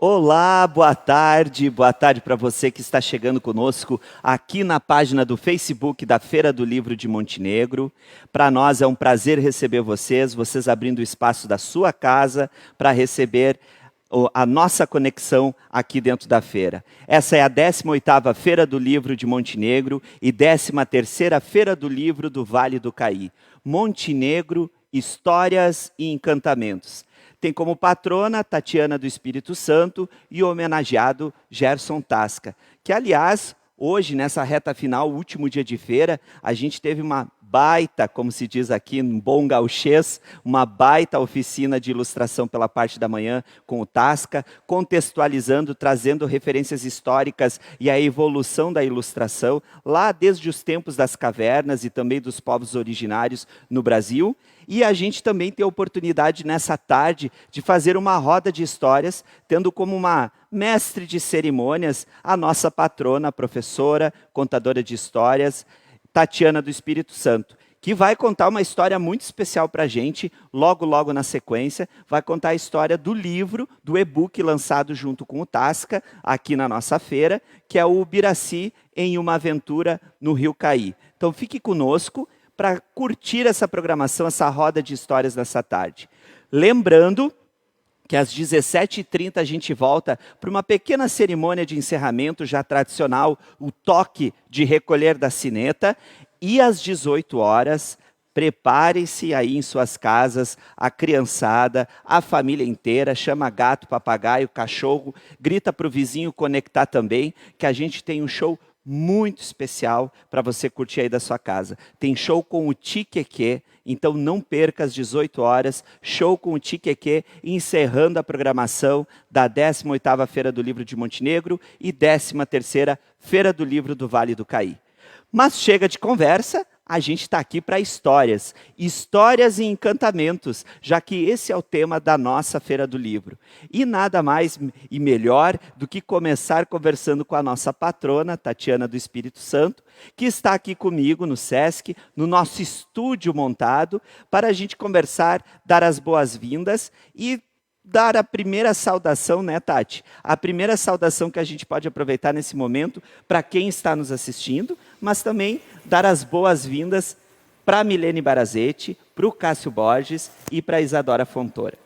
Olá, boa tarde para você que está chegando conosco aqui na página do Facebook da Feira do Livro de Montenegro. Para nós é um prazer receber vocês abrindo o espaço da sua casa para receber a nossa conexão aqui dentro da feira. Essa é a 18ª Feira do Livro de Montenegro e 13ª Feira do Livro do Vale do Caí. Montenegro, Histórias e Encantamentos. Tem como patrona Tatiana do Espírito Santo e o homenageado Gerson Tasca, que, aliás, hoje, nessa reta final, último dia de feira, a gente teve uma baita, como se diz aqui, um bom gauchês, uma baita oficina de ilustração pela parte da manhã com o Tasca, contextualizando, trazendo referências históricas e a evolução da ilustração, lá desde os tempos das cavernas e também dos povos originários no Brasil. E a gente também tem a oportunidade nessa tarde de fazer uma roda de histórias, tendo como uma mestre de cerimônias a nossa patrona, professora, contadora de histórias, Tatiana do Espírito Santo, que vai contar uma história muito especial para a gente, logo na sequência, vai contar a história do livro, do e-book lançado junto com o Tasca, aqui na nossa feira, que é o Ubiraci em uma Aventura no Rio Caí. Então fique conosco para curtir essa programação, essa roda de histórias dessa tarde. Lembrando que às 17h30 a gente volta para uma pequena cerimônia de encerramento já tradicional, o toque de recolher da sineta, e às 18 horas, preparem-se aí em suas casas, a criançada, a família inteira, chama gato, papagaio, cachorro, grita para o vizinho conectar também, que a gente tem um show muito especial para você curtir aí da sua casa. Tem show com o Tiqueque, então não perca às 18 horas, show com o Tiqueque, encerrando a programação da 18ª Feira do Livro de Montenegro e 13ª Feira do Livro do Vale do Caí. Mas chega de conversa, a gente está aqui para histórias e encantamentos, já que esse é o tema da nossa Feira do Livro. E nada mais e melhor do que começar conversando com a nossa patrona, Tatiana do Espírito Santo, que está aqui comigo no SESC, no nosso estúdio montado, para a gente conversar, dar as boas-vindas e dar a primeira saudação, né, Tati? A primeira saudação que a gente pode aproveitar nesse momento para quem está nos assistindo, mas também dar as boas-vindas para a Milene Barazetti, para o Cássio Borges e para a Isadora Fontoura.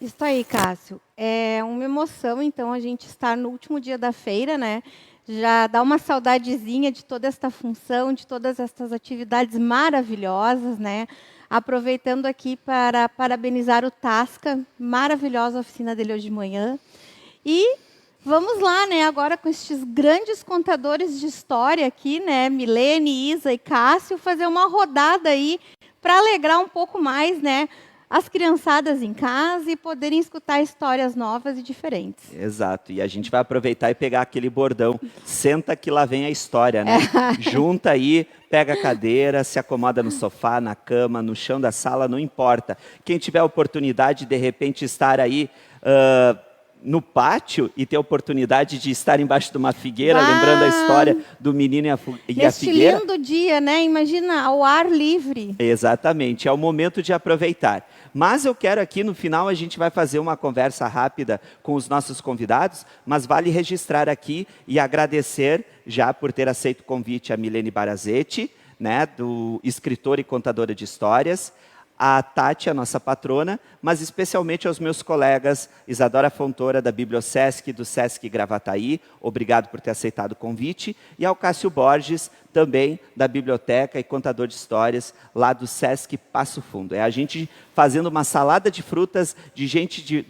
Isso aí, Cássio. É uma emoção, então, a gente estar no último dia da feira, né? Já dá uma saudadezinha de toda esta função, de todas estas atividades maravilhosas, né? Aproveitando aqui para parabenizar o Tasca, maravilhosa oficina dele hoje de manhã. E vamos lá, né, agora com estes grandes contadores de história aqui, né, Milene, Isa e Cássio, fazer uma rodada aí para alegrar um pouco mais, né, as criançadas em casa e poderem escutar histórias novas e diferentes. Exato, e a gente vai aproveitar e pegar aquele bordão, senta que lá vem a história, né? Junta aí, pega a cadeira, se acomoda no sofá, na cama, no chão da sala, não importa. Quem tiver a oportunidade de repente estar aí no pátio e ter a oportunidade de estar embaixo de uma figueira, lembrando a história do menino e a figueira. Neste lindo dia, né? Imagina, ao ar livre. Exatamente, é o momento de aproveitar. Mas eu quero aqui, no final, a gente vai fazer uma conversa rápida com os nossos convidados, mas vale registrar aqui e agradecer já por ter aceito o convite a Milene Barazetti, né, do escritor e contadora de histórias, a Tati, a nossa patrona, mas especialmente aos meus colegas Isadora Fontoura, da Bibliosesc, do Sesc Gravataí, obrigado por ter aceitado o convite, e ao Cássio Borges, também da Biblioteca e contador de histórias, lá do Sesc Passo Fundo. É a gente fazendo uma salada de frutas de gente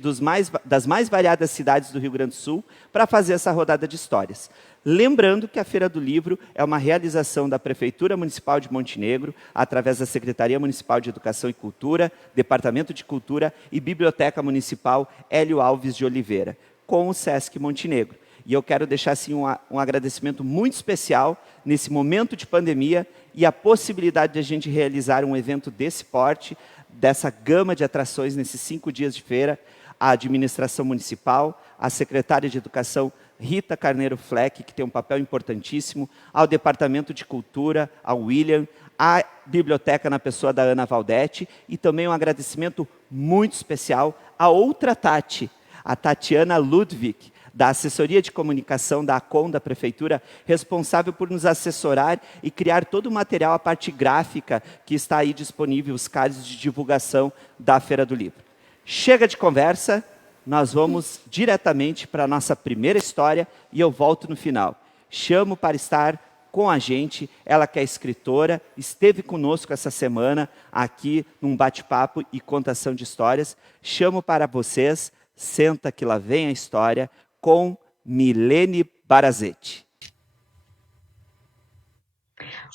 das mais variadas cidades do Rio Grande do Sul para fazer essa rodada de histórias. Lembrando que a Feira do Livro é uma realização da Prefeitura Municipal de Montenegro, através da Secretaria Municipal de Educação e Cultura, Departamento de Cultura e Biblioteca Municipal Hélio Alves de Oliveira, com o Sesc Montenegro. E eu quero deixar assim, um agradecimento muito especial nesse momento de pandemia e a possibilidade de a gente realizar um evento desse porte, dessa gama de atrações nesses 5 dias de feira, à administração municipal, à secretária de Educação Rita Carneiro Fleck, que tem um papel importantíssimo, ao Departamento de Cultura, ao William, à Biblioteca na pessoa da Ana Valdete, e também um agradecimento muito especial à outra Tati, a Tatiana Ludwig, da assessoria de comunicação da ACOM da Prefeitura, responsável por nos assessorar e criar todo o material, a parte gráfica que está aí disponível, os cards de divulgação da Feira do Livro. Chega de conversa, nós vamos diretamente para a nossa primeira história e eu volto no final. Chamo para estar com a gente, ela que é escritora, esteve conosco essa semana aqui num bate-papo e contação de histórias. Chamo para vocês, senta que lá vem a história, com Milene Barazetti.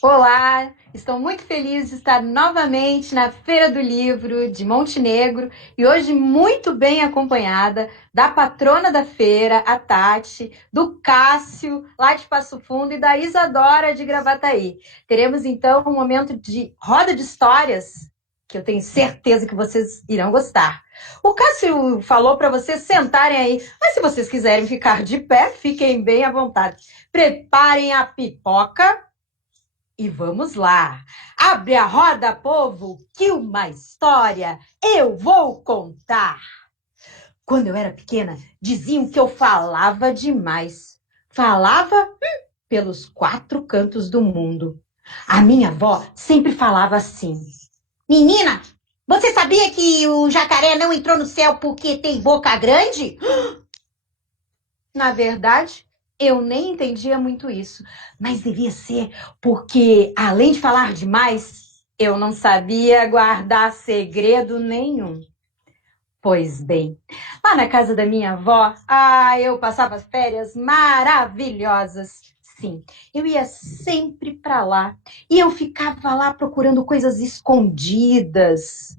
Olá, estou muito feliz de estar novamente na Feira do Livro de Montenegro e hoje muito bem acompanhada da patrona da feira, a Tati, do Cássio, lá de Passo Fundo, e da Isadora de Gravataí. Teremos então um momento de roda de histórias que eu tenho certeza que vocês irão gostar. O Cássio falou para vocês sentarem aí, mas se vocês quiserem ficar de pé, fiquem bem à vontade. Preparem a pipoca. E vamos lá! Abre a roda, povo, que uma história eu vou contar! Quando eu era pequena, diziam que eu falava demais. Falava pelos 4 cantos do mundo. A minha avó sempre falava assim: menina, você sabia que o jacaré não entrou no céu porque tem boca grande? Na verdade, eu nem entendia muito isso, mas devia ser porque, além de falar demais, eu não sabia guardar segredo nenhum. Pois bem, lá na casa da minha avó, eu passava férias maravilhosas. Sim, eu ia sempre para lá e eu ficava lá procurando coisas escondidas.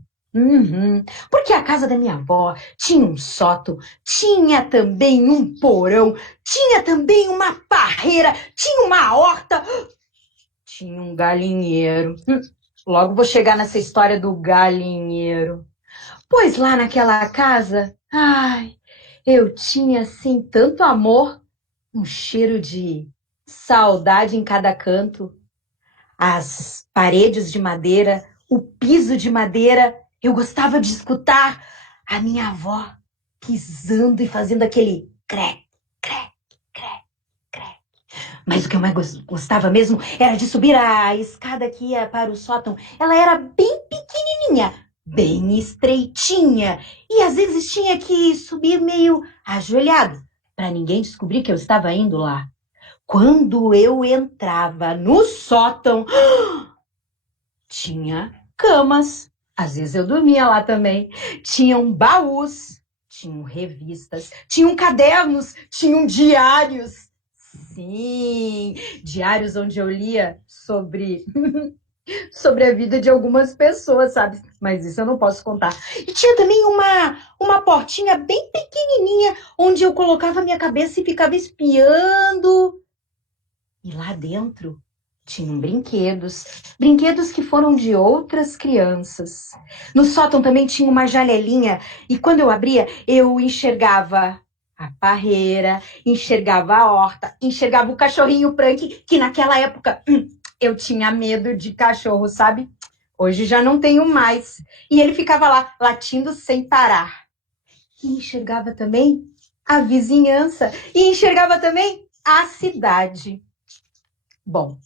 Porque a casa da minha avó tinha um sótão, tinha também um porão, tinha também uma parreira, tinha uma horta, tinha um galinheiro. Logo vou chegar nessa história do galinheiro. Pois lá naquela casa, eu tinha assim tanto amor, um cheiro de saudade em cada canto. As paredes de madeira, o piso de madeira. Eu gostava de escutar a minha avó pisando e fazendo aquele crec, crec, crec, crec. Mas o que eu mais gostava mesmo era de subir a escada que ia para o sótão. Ela era bem pequenininha, bem estreitinha. E às vezes tinha que subir meio ajoelhado, para ninguém descobrir que eu estava indo lá. Quando eu entrava no sótão, tinha camas. Às vezes eu dormia lá também. Tinham baús, tinham revistas, tinham cadernos, tinham diários. Sim, diários onde eu lia sobre a vida de algumas pessoas, sabe? Mas isso eu não posso contar. E tinha também uma portinha bem pequenininha onde eu colocava minha cabeça e ficava espiando. E lá dentro tinham brinquedos que foram de outras crianças. No sótão também tinha uma janelinha e quando eu abria, eu enxergava a parreira, enxergava a horta, enxergava o cachorrinho Frank, que naquela época eu tinha medo de cachorro, sabe? Hoje já não tenho mais. E ele ficava lá, latindo sem parar. E enxergava também a vizinhança e enxergava também a cidade. Bom,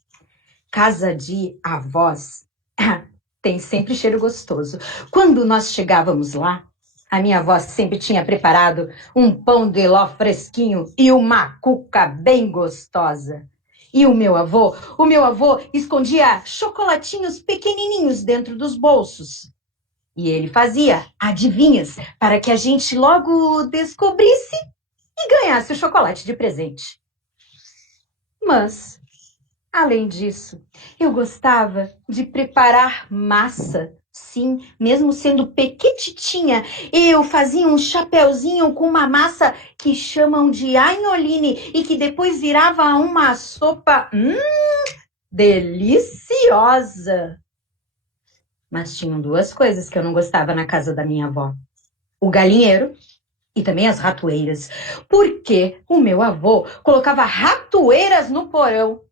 casa de avós tem sempre cheiro gostoso. Quando nós chegávamos lá, a minha avó sempre tinha preparado um pão de ló fresquinho e uma cuca bem gostosa. E o meu avô escondia chocolatinhos pequenininhos dentro dos bolsos. E ele fazia adivinhas para que a gente logo descobrisse e ganhasse o chocolate de presente. Mas além disso, eu gostava de preparar massa. Sim, mesmo sendo pequititinha, eu fazia um chapeuzinho com uma massa que chamam de agnoline e que depois virava uma sopa deliciosa. Mas tinham 2 coisas que eu não gostava na casa da minha avó: o galinheiro e também as ratoeiras, porque o meu avô colocava ratoeiras no porão.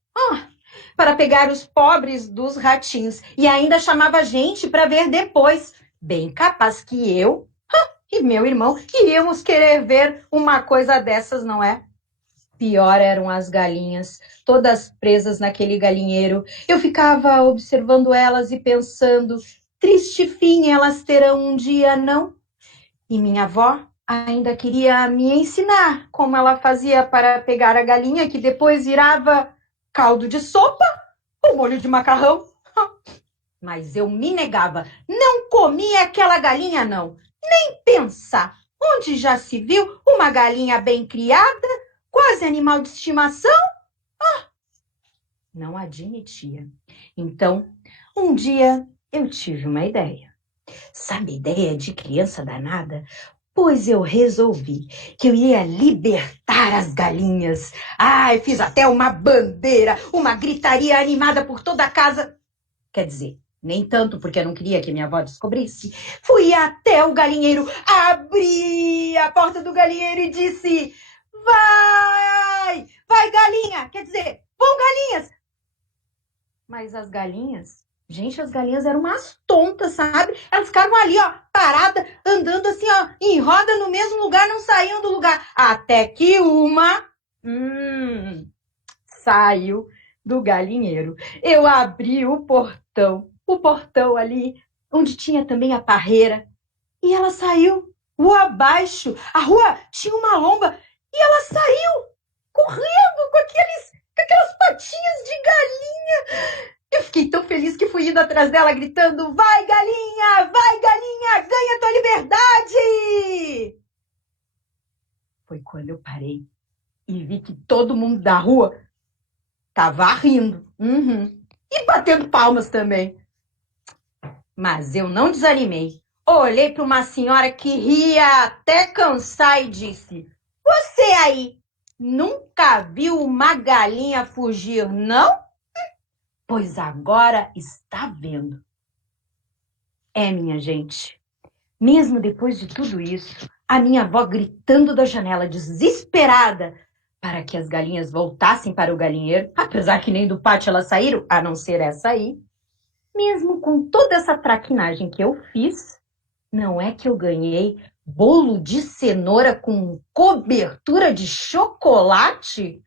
Para pegar os pobres dos ratinhos. E ainda chamava gente para ver depois. Bem capaz que eu e meu irmão iríamos querer ver uma coisa dessas, não é? Pior eram as galinhas, todas presas naquele galinheiro. Eu ficava observando elas e pensando, triste fim elas terão um dia, não? E minha avó ainda queria me ensinar como ela fazia para pegar a galinha, que depois virava caldo de sopa ou molho de macarrão. Mas eu me negava, não comia aquela galinha, não. Nem pensar. Onde já se viu uma galinha bem criada, quase animal de estimação? Não admitia. Então, um dia eu tive uma ideia. Sabe, ideia de criança danada? Pois eu resolvi que eu ia libertar as galinhas. Ai, fiz até uma bandeira, uma gritaria animada por toda a casa. Quer dizer, nem tanto, porque eu não queria que minha avó descobrisse. Fui até o galinheiro, abri a porta do galinheiro e disse: vai, vai galinha, quer dizer, vão galinhas. Mas as galinhas, gente, as galinhas eram umas tontas, sabe? Elas ficaram ali, ó, parada, andando assim, ó, em roda no mesmo lugar, não saíam do lugar. Até que uma saiu do galinheiro. Eu abri o portão ali, onde tinha também a parreira, e ela saiu rua abaixo. A rua tinha uma lomba e ela saiu correndo com aquelas patinhas de galinha. Eu fiquei tão feliz que fui indo atrás dela, gritando: vai galinha, ganha tua liberdade! Foi quando eu parei e vi que todo mundo da rua tava rindo. E batendo palmas também. Mas eu não desanimei. Olhei para uma senhora que ria até cansar e disse: você aí nunca viu uma galinha fugir, não? Pois agora está vendo. Minha gente, mesmo depois de tudo isso, a minha avó gritando da janela, desesperada, para que as galinhas voltassem para o galinheiro, apesar que nem do pátio elas saíram, a não ser essa aí. Mesmo com toda essa traquinagem que eu fiz, não é que eu ganhei bolo de cenoura com cobertura de chocolate?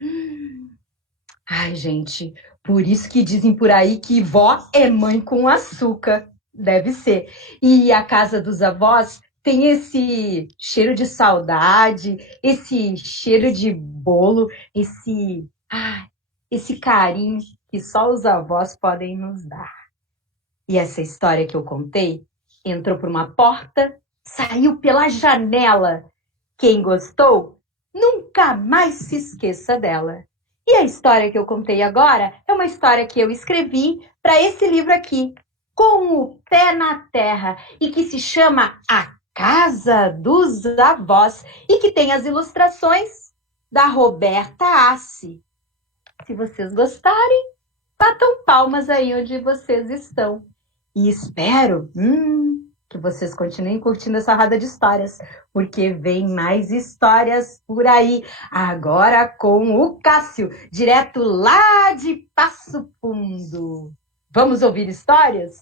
Ai, gente, por isso que dizem por aí que vó é mãe com açúcar. Deve ser. E a casa dos avós tem esse cheiro de saudade, esse cheiro de bolo, esse carinho que só os avós podem nos dar. E essa história que eu contei entrou por uma porta, saiu pela janela. Quem gostou, nunca mais se esqueça dela. E a história que eu contei agora é uma história que eu escrevi para esse livro aqui, Com o Pé na Terra, e que se chama A Casa dos Avós, e que tem as ilustrações da Roberta Assi. Se vocês gostarem, batam palmas aí onde vocês estão. E espero que vocês continuem curtindo essa roda de histórias, porque vem mais histórias por aí, agora com o Cássio, direto lá de Passo Fundo. Vamos ouvir histórias?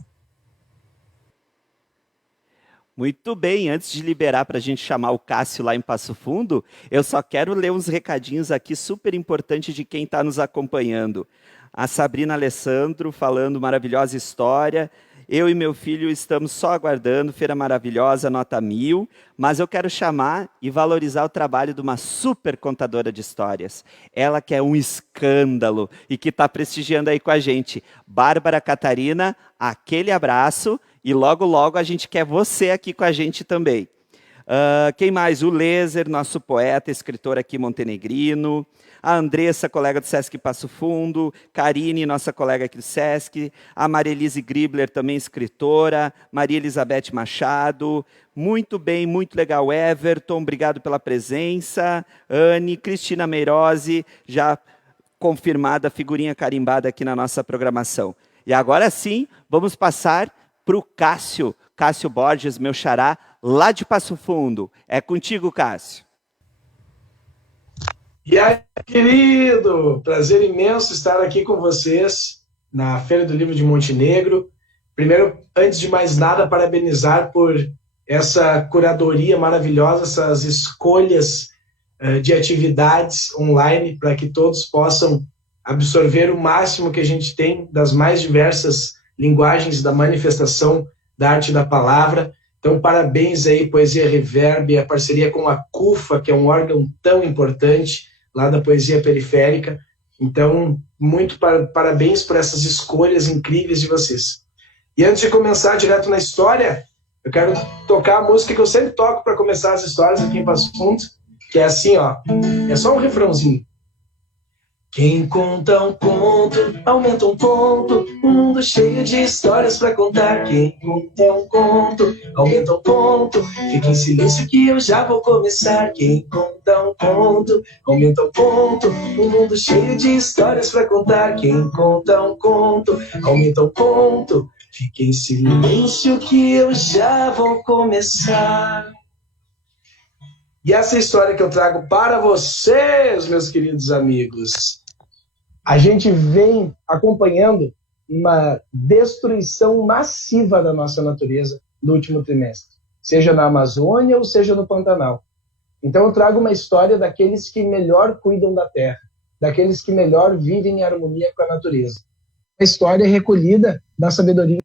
Muito bem, antes de liberar para a gente chamar o Cássio lá em Passo Fundo, eu só quero ler uns recadinhos aqui super importantes de quem está nos acompanhando. A Sabrina Alessandro falando maravilhosa história. Eu e meu filho estamos só aguardando, feira maravilhosa, nota 1000, mas eu quero chamar e valorizar o trabalho de uma super contadora de histórias. Ela que é um escândalo e que está prestigiando aí com a gente. Bárbara Catarina, aquele abraço e logo, logo a gente quer você aqui com a gente também. Quem mais? O Lézer, nosso poeta, escritor aqui montenegrino. A Andressa, colega do Sesc Passo Fundo. Karine, nossa colega aqui do Sesc. A Maria-Elise Gribler, também escritora. Maria Elizabeth Machado. Muito bem, muito legal. Everton, obrigado pela presença. Anne, Cristina Meirose, já confirmada, figurinha carimbada aqui na nossa programação. E agora sim, vamos passar para o Cássio. Cássio Borges, meu xará, lá de Passo Fundo. É contigo, Cássio. E aí, querido, prazer imenso estar aqui com vocês na Feira do Livro de Montenegro. Primeiro, antes de mais nada, parabenizar por essa curadoria maravilhosa, essas escolhas de atividades online para que todos possam absorver o máximo que a gente tem das mais diversas linguagens da manifestação da arte da palavra. Então, parabéns aí, Poesia Reverb, a parceria com a CUFA, que é um órgão tão importante lá da poesia periférica. Então, muito parabéns por essas escolhas incríveis de vocês. E antes de começar direto na história, eu quero tocar a música que eu sempre toco para começar as histórias aqui em Passo Fundo, que é assim, ó, é só um refrãozinho. Quem conta um conto, aumenta um ponto, um mundo cheio de histórias pra contar. Quem conta um conto, aumenta um ponto, fica em silêncio que eu já vou começar. Quem conta um conto, aumenta um ponto, um mundo cheio de histórias pra contar. Quem conta um conto, aumenta um ponto, fica em silêncio que eu já vou começar. E essa história que eu trago para vocês, meus queridos amigos, a gente vem acompanhando uma destruição massiva da nossa natureza no último trimestre, seja na Amazônia ou seja no Pantanal. Então eu trago uma história daqueles que melhor cuidam da terra, daqueles que melhor vivem em harmonia com a natureza. A história é recolhida da sabedoria.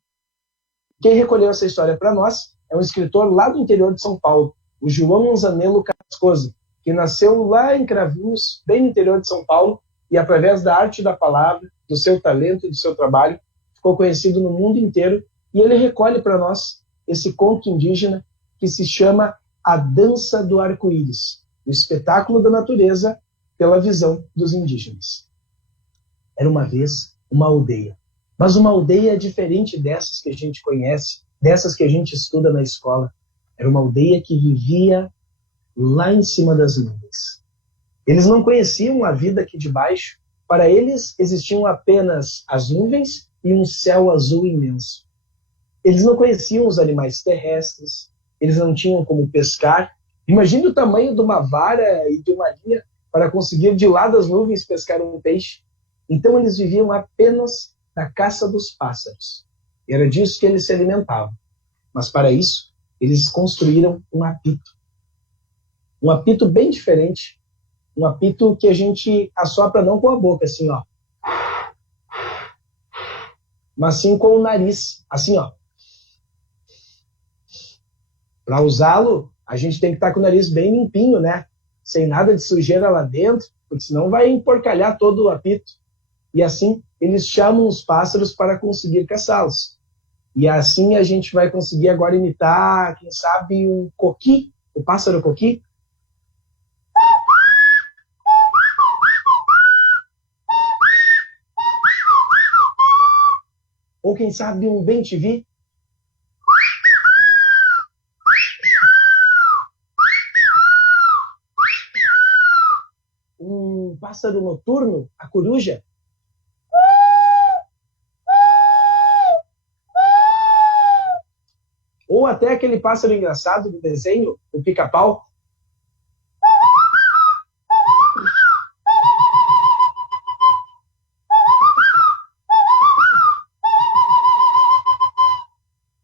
Quem recolheu essa história para nós é um escritor lá do interior de São Paulo, o João Zanello Carrascosa, que nasceu lá em Cravinhos, bem no interior de São Paulo, e através da arte da palavra, do seu talento e do seu trabalho, ficou conhecido no mundo inteiro, e ele recolhe para nós esse conto indígena que se chama A Dança do Arco-Íris, o espetáculo da natureza pela visão dos indígenas. Era uma vez uma aldeia, mas uma aldeia diferente dessas que a gente conhece, dessas que a gente estuda na escola. Era uma aldeia que vivia lá em cima das nuvens. Eles não conheciam a vida aqui de baixo. Para eles existiam apenas as nuvens e um céu azul imenso. Eles não conheciam os animais terrestres, eles não tinham como pescar. Imagine o tamanho de uma vara e de uma linha para conseguir de lá das nuvens pescar um peixe. Então eles viviam apenas da caça dos pássaros. Era disso que eles se alimentavam. Mas para isso, eles construíram um apito. Um apito bem diferente. Um apito que a gente assopra não com a boca, assim, ó. Mas sim com o nariz, assim, ó. Para usá-lo, a gente tem que estar com o nariz bem limpinho, né? Sem nada de sujeira lá dentro, porque senão vai emporcalhar todo o apito. E assim, eles chamam os pássaros para conseguir caçá-los. E assim a gente vai conseguir agora imitar, quem sabe, um coqui, o pássaro coqui. Ou quem sabe um bem-te-vi. Um pássaro noturno, a coruja. Ou até aquele pássaro engraçado do desenho, o pica-pau.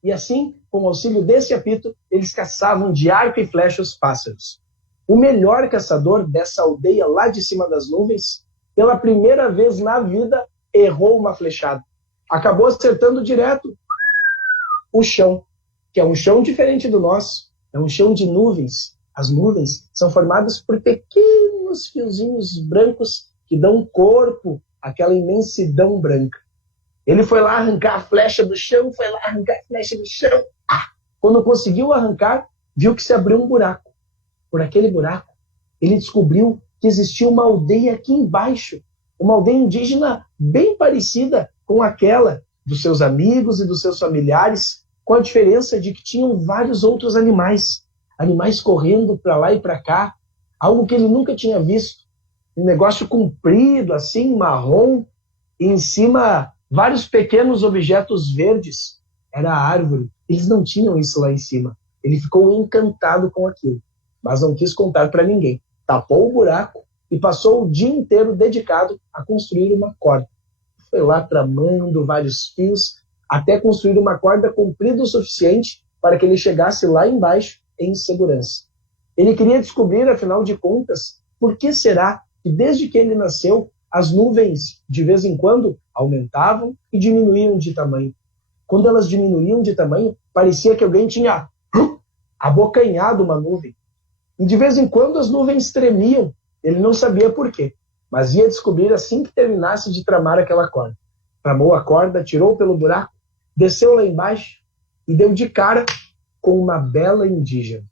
E assim, com o auxílio desse apito, eles caçavam de arco e flecha os pássaros. O melhor caçador dessa aldeia lá de cima das nuvens, pela primeira vez na vida, errou uma flechada. Acabou acertando direto o chão, que é um chão diferente do nosso. É um chão de nuvens. As nuvens são formadas por pequenos fiozinhos brancos que dão corpo àquela imensidão branca. Ele foi lá arrancar a flecha do chão, Quando conseguiu arrancar, viu que se abriu um buraco. Por aquele buraco, ele descobriu que existia uma aldeia aqui embaixo, uma aldeia indígena bem parecida com aquela dos seus amigos e dos seus familiares, com a diferença de que tinham vários outros animais correndo para lá e para cá, algo que ele nunca tinha visto. Um negócio comprido, assim, marrom, e em cima vários pequenos objetos verdes. Era a árvore. Eles não tinham isso lá em cima. Ele ficou encantado com aquilo, mas não quis contar para ninguém. Tapou o buraco e passou o dia inteiro dedicado a construir uma corda. Foi lá tramando vários fios, até construir uma corda comprida o suficiente para que ele chegasse lá embaixo em segurança. Ele queria descobrir, afinal de contas, por que será que desde que ele nasceu, as nuvens, de vez em quando, aumentavam e diminuíam de tamanho. Quando elas diminuíam de tamanho, parecia que alguém tinha abocanhado uma nuvem. E de vez em quando as nuvens tremiam. Ele não sabia por quê, mas ia descobrir assim que terminasse de tramar aquela corda. Tramou a corda, tirou pelo buraco, desceu lá embaixo e deu de cara com uma bela indígena.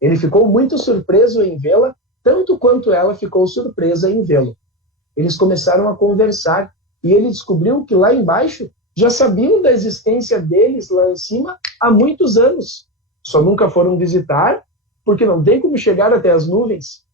Ele ficou muito surpreso em vê-la, tanto quanto ela ficou surpresa em vê-lo. Eles começaram a conversar e ele descobriu que lá embaixo já sabiam da existência deles lá em cima há muitos anos. Só nunca foram visitar, porque não tem como chegar até as nuvens.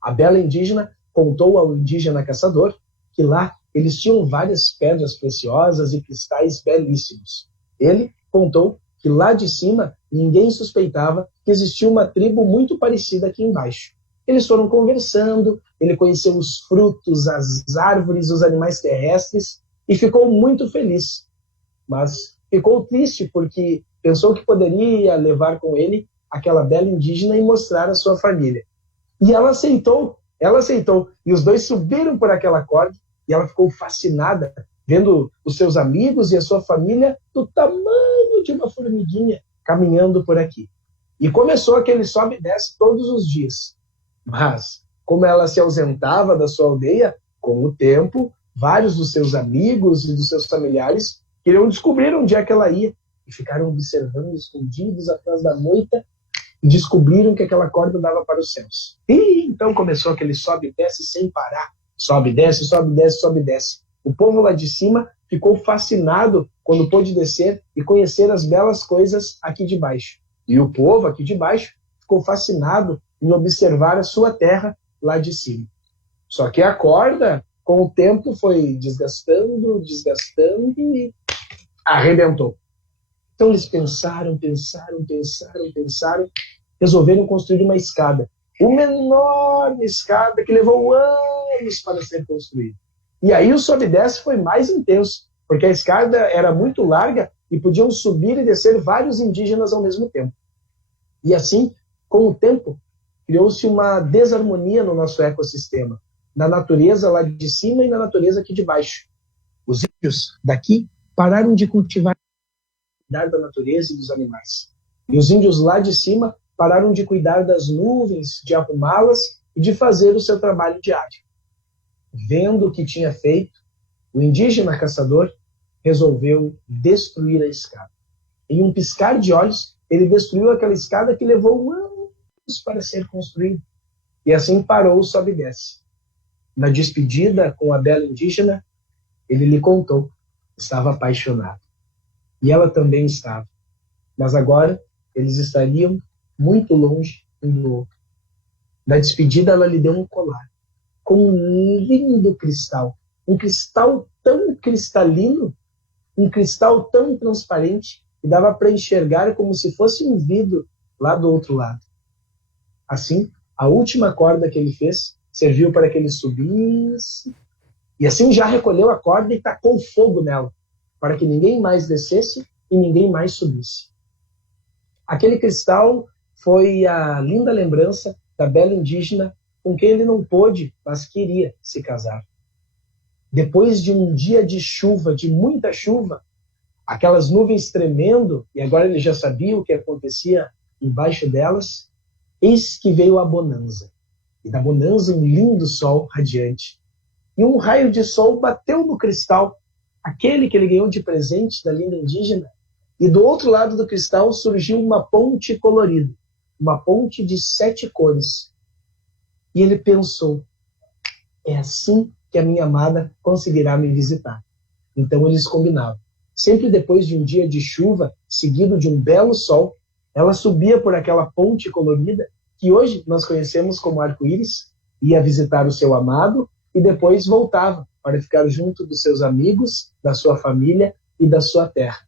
A bela indígena contou ao indígena caçador que lá eles tinham várias pedras preciosas e cristais belíssimos. Ele contou que lá de cima ninguém suspeitava que existia uma tribo muito parecida aqui embaixo. Eles foram conversando, ele conheceu os frutos, as árvores, os animais terrestres e ficou muito feliz. Mas ficou triste porque pensou que poderia levar com ele aquela bela indígena e mostrar a sua família. E ela aceitou. E os dois subiram por aquela corda e ela ficou fascinada vendo os seus amigos e a sua família do tamanho de uma formiguinha caminhando por aqui. E começou aquele sobe e desce todos os dias. Mas, como ela se ausentava da sua aldeia, com o tempo, vários dos seus amigos e dos seus familiares queriam descobrir onde é que ela ia e ficaram observando escondidos atrás da moita e descobriram que aquela corda dava para os céus. E então começou aquele sobe e desce sem parar. Sobe, desce, sobe, desce, sobe, desce. O povo lá de cima ficou fascinado quando pôde descer e conhecer as belas coisas aqui de baixo. E o povo aqui de baixo ficou fascinado em observar a sua terra lá de cima. Só que a corda, com o tempo, foi desgastando e arrebentou. Então eles pensaram, resolveram construir uma escada. Uma enorme escada que levou anos para ser construída. E aí o sobe e desce foi mais intenso, porque a escada era muito larga e podiam subir e descer vários indígenas ao mesmo tempo. E assim, com o tempo, criou-se uma desarmonia no nosso ecossistema, na natureza lá de cima e na natureza aqui de baixo. Os índios daqui pararam de cultivar da natureza e dos animais. E os índios lá de cima pararam de cuidar das nuvens, de arrumá-las e de fazer o seu trabalho diário. Vendo o que tinha feito, o indígena caçador resolveu destruir a escada. Em um piscar de olhos, ele destruiu aquela escada que levou anos para ser construída. E assim parou o sobe e desce. Na despedida com a bela indígena, ele lhe contou que estava apaixonado. E ela também estava. Mas agora eles estariam muito longe um do outro. Na despedida, ela lhe deu um colar com um lindo cristal. Um cristal tão cristalino, um cristal tão transparente, que dava para enxergar como se fosse um vidro lá do outro lado. Assim, a última corda que ele fez serviu para que ele subisse. E assim já recolheu a corda e tacou fogo nela, para que ninguém mais descesse e ninguém mais subisse. Aquele cristal foi a linda lembrança da bela indígena com quem ele não pôde, mas queria se casar. Depois de um dia de chuva, de muita chuva, aquelas nuvens tremendo, e agora ele já sabia o que acontecia embaixo delas, eis que veio a bonança. E da bonança um lindo sol radiante. E um raio de sol bateu no cristal, aquele que ele ganhou de presente da linda indígena, e do outro lado do cristal surgiu uma ponte colorida, uma ponte de 7 cores. E ele pensou, é assim que a minha amada conseguirá me visitar. Então eles combinavam. Sempre depois de um dia de chuva, seguido de um belo sol, ela subia por aquela ponte colorida, que hoje nós conhecemos como arco-íris, ia visitar o seu amado e depois voltava para ficar junto dos seus amigos, da sua família e da sua terra.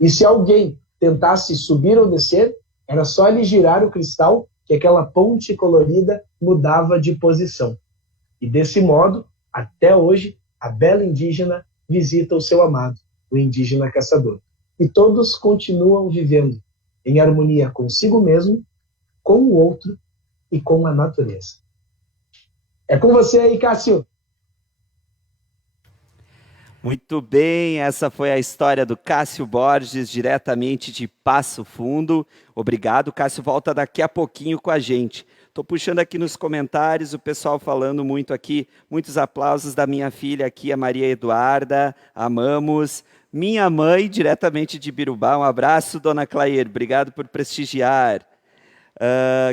E se alguém tentasse subir ou descer, era só ele girar o cristal que aquela ponte colorida mudava de posição. E desse modo, até hoje, a bela indígena visita o seu amado, o indígena caçador. E todos continuam vivendo em harmonia consigo mesmo, com o outro e com a natureza. É com você aí, Cássio. Muito bem, essa foi a história do Cássio Borges, diretamente de Passo Fundo. Obrigado, Cássio volta daqui a pouquinho com a gente. Estou puxando aqui nos comentários, o pessoal falando muito aqui, muitos aplausos da minha filha aqui, a Maria Eduarda, amamos. Minha mãe, diretamente de Birubá, um abraço, dona Clair, obrigado por prestigiar.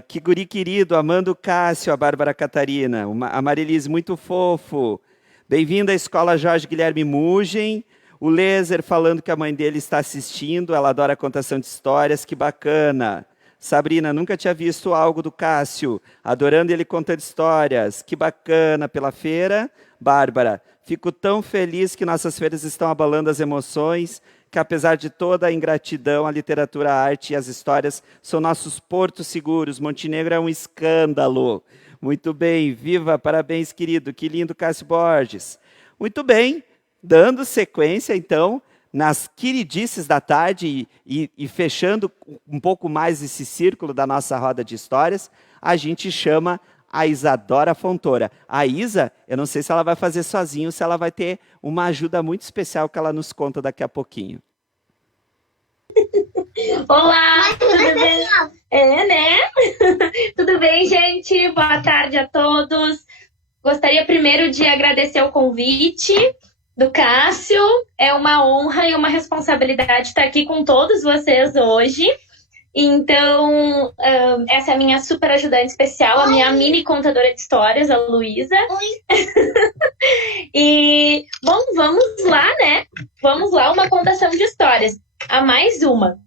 Que guri querido, amando o Cássio, a Bárbara Catarina, a Marilise, muito fofo. Bem-vindo à Escola Jorge Guilherme Mugem. O Lézer falando que a mãe dele está assistindo, ela adora a contação de histórias, que bacana. Sabrina, nunca tinha visto algo do Cássio, adorando ele contando histórias, que bacana, pela feira. Bárbara, fico tão feliz que nossas feiras estão abalando as emoções, que apesar de toda a ingratidão, a literatura, a arte e as histórias são nossos portos seguros. Montenegro é um escândalo. Muito bem, viva, parabéns, querido. Que lindo, Cássio Borges. Muito bem, dando sequência, então, nas queridices da tarde e fechando um pouco mais esse círculo da nossa roda de histórias, a gente chama a Isadora Fontoura. A Isa, eu não sei se ela vai fazer sozinho, se ela vai ter uma ajuda muito especial que ela nos conta daqui a pouquinho. Olá, tudo bem? Né? Tudo bem, gente? Boa tarde a todos. Gostaria primeiro de agradecer o convite do Cássio. É uma honra e uma responsabilidade estar aqui com todos vocês hoje. Então, essa é a minha super ajudante especial, a minha mini contadora de histórias, a Luísa. E, bom, vamos lá, né? Vamos lá, uma contação de histórias. A mais uma.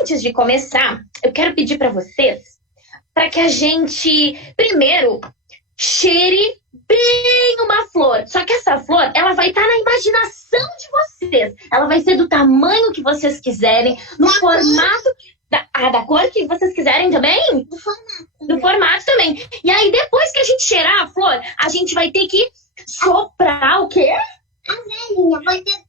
Antes de começar, eu quero pedir para vocês para que a gente, primeiro, cheire bem uma flor. Só que essa flor, ela vai estar na imaginação de vocês. Ela vai ser do tamanho que vocês quiserem, no formato... Da cor que vocês quiserem também? Do formato também. E aí, depois que a gente cheirar a flor, a gente vai ter que soprar o quê? A velhinha. Pode ser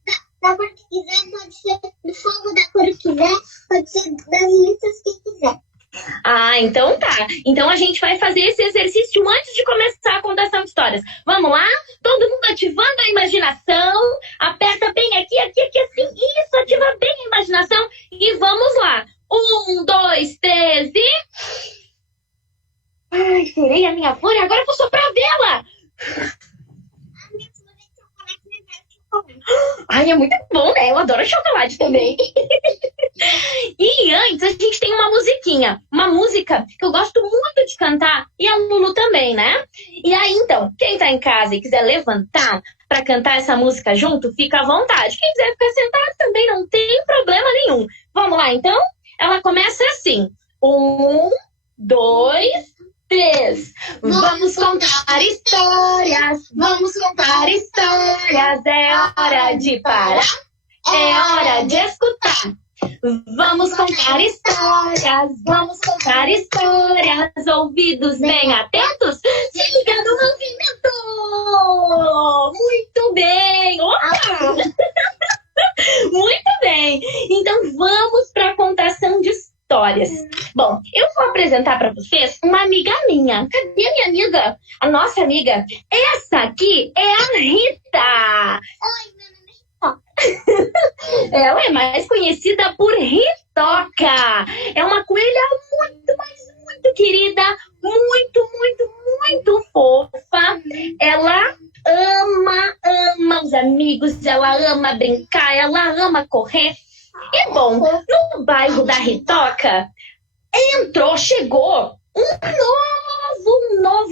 da cor que quiser, pode ser do fogo da cor que quiser, pode ser das listas que quiser. Ah, então tá. Então a gente vai fazer esse exercício antes de começar a contação de histórias. Vamos lá? Todo mundo ativando a imaginação. Aperta bem aqui, aqui, aqui, assim. Isso, ativa bem a imaginação. E vamos lá. 1, 2, 3 e... Ai, serei a minha flor e agora eu vou soprar a vela. Ai, é muito bom, né? Eu adoro chocolate também. E antes, a gente tem uma musiquinha. Uma música que eu gosto muito de cantar. E a Lulu também, né? E aí, então, quem tá em casa e quiser levantar pra cantar essa música junto, fica à vontade. Quem quiser ficar sentado também não tem problema nenhum. Vamos lá, então? Ela começa assim. 1, 2, 3. Vamos contar histórias. Vamos contar histórias. É hora de parar. É hora de escutar. Vamos contar histórias. Vamos contar histórias. Ouvidos bem atentos. Se liga no movimento. Muito bem. Opa! Muito bem. Então vamos para a contação de histórias. Bom, eu vou apresentar para vocês uma amiga minha. Cadê a minha amiga? A nossa amiga. Essa aqui é a Rita. Oi, meu nome é Rita. Ela é mais conhecida por Ritoca. É uma coelha muito, mas muito querida. Muito, muito, muito fofa. Ela ama os amigos, ela ama brincar, ela ama correr. E bom, no bairro da Ritoca, chegou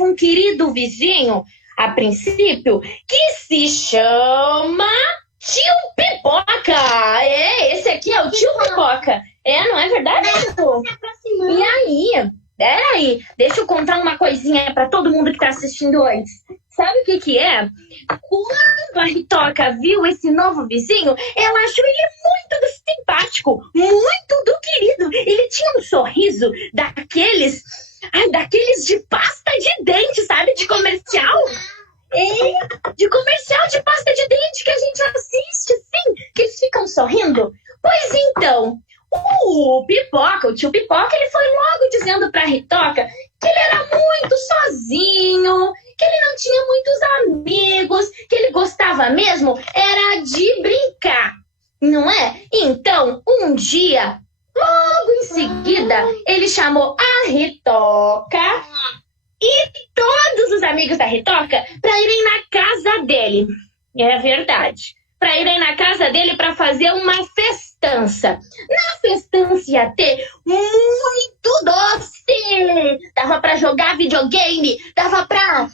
um querido vizinho, a princípio, que se chama Tio Pipoca. Esse aqui é o Tio Pipoca. Não é verdade? E aí, peraí, deixa eu contar uma coisinha para todo mundo que tá assistindo antes. Sabe o que é? Quando a Ritoca viu esse novo vizinho, ela achou ele muito simpático, muito do querido. Ele tinha um sorriso daqueles de pasta de dente, sabe? De comercial. De comercial de pasta de dente que a gente assiste, sim, que eles ficam sorrindo. Pois então, o tio Pipoca, ele foi logo dizendo pra Ritoca que ele era muito sozinho, que ele não tinha muitos amigos, que ele gostava mesmo era de brincar, não é? Então, um dia, logo em seguida, ele chamou a Ritoca e todos os amigos da Ritoca para irem na casa dele. É verdade. Para irem na casa dele para fazer uma festança. Na festança ia ter muito doce. Dava para jogar videogame, dava para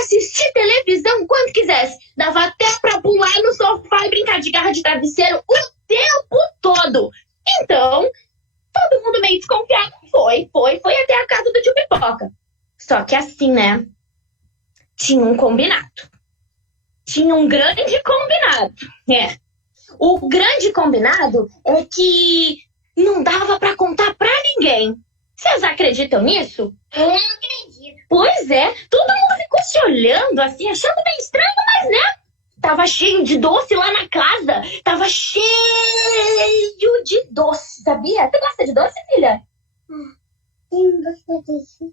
assistir televisão quando quisesse. Dava até para pular no sofá e brincar de garra de travesseiro o tempo todo. Então, todo mundo meio desconfiado foi até a casa do tio Pipoca. Só que assim, né? Tinha um combinado. Tinha um grande combinado. O grande combinado é que não dava pra contar pra ninguém. Vocês acreditam nisso? Eu não acredito. Pois é, todo mundo ficou se olhando assim, achando bem estranho, mas né? Tava cheio de doce lá na casa. Tava cheio de doce, sabia? Você gosta de doce, filha? Quem gosta disso?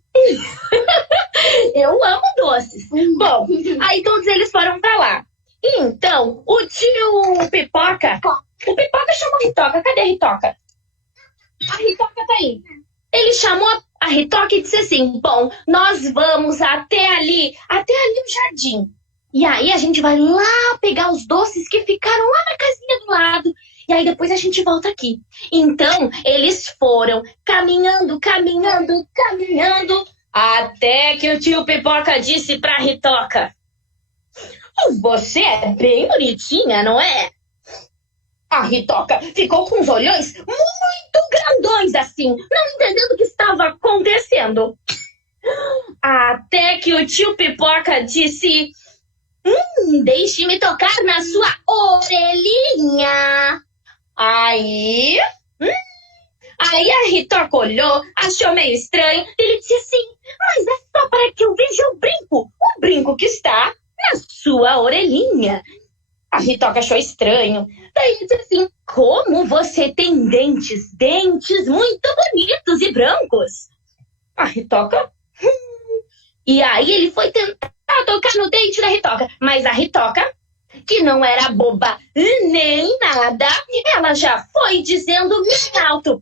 Eu amo doces. Bom, aí todos eles foram pra lá. E então, o tio Pipoca... O Pipoca chamou a Ritoca. Cadê a Ritoca? A Ritoca tá aí. Ele chamou a Ritoca e disse assim, bom, nós vamos até ali o jardim. E aí a gente vai lá pegar os doces que ficaram lá na casinha do lado. E aí depois a gente volta aqui. Então, eles foram caminhando, até que o tio Pipoca disse pra Ritoca, você é bem bonitinha, não é? A Ritoca ficou com os olhões muito grandões assim, não entendendo o que estava acontecendo. Até que o tio Pipoca disse, deixe-me tocar na sua orelhinha. Aí a Ritoca olhou, achou meio estranho. Ele disse assim, mas é só para que eu veja o brinco que está na sua orelhinha. A Ritoca achou estranho. Daí ele disse assim, como você tem dentes muito bonitos e brancos. A Ritoca... E aí ele foi tentar tocar no dente da Ritoca, mas a Ritoca, que não era boba nem nada, ela já foi dizendo bem alto,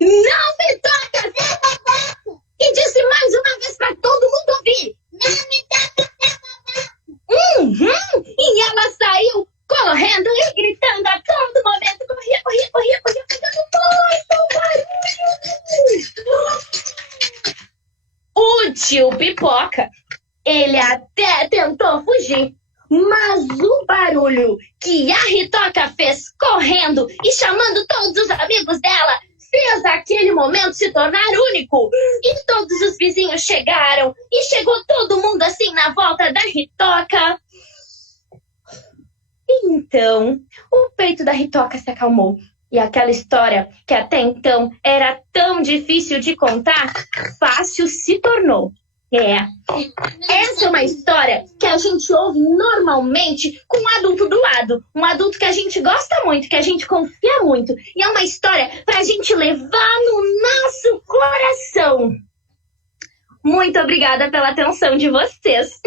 não me toca, Zé Babaco! E disse mais uma vez para todo mundo ouvir, não me toca, Zé Babaco! E ela saiu correndo e gritando a todo momento, corria, fazendo muito barulho. O tio Pipoca, ele até tentou fugir, mas o barulho que a Ritoca fez correndo e chamando todos os amigos dela fez aquele momento se tornar único. E todos os vizinhos chegaram e chegou todo mundo assim na volta da Ritoca. Então, o peito da Ritoca se acalmou. E aquela história que até então era tão difícil de contar, fácil se tornou. Essa é uma história que a gente ouve normalmente com um adulto do lado. Um adulto que a gente gosta muito, que a gente confia muito. E é uma história pra gente levar no nosso coração. Muito obrigada pela atenção de vocês.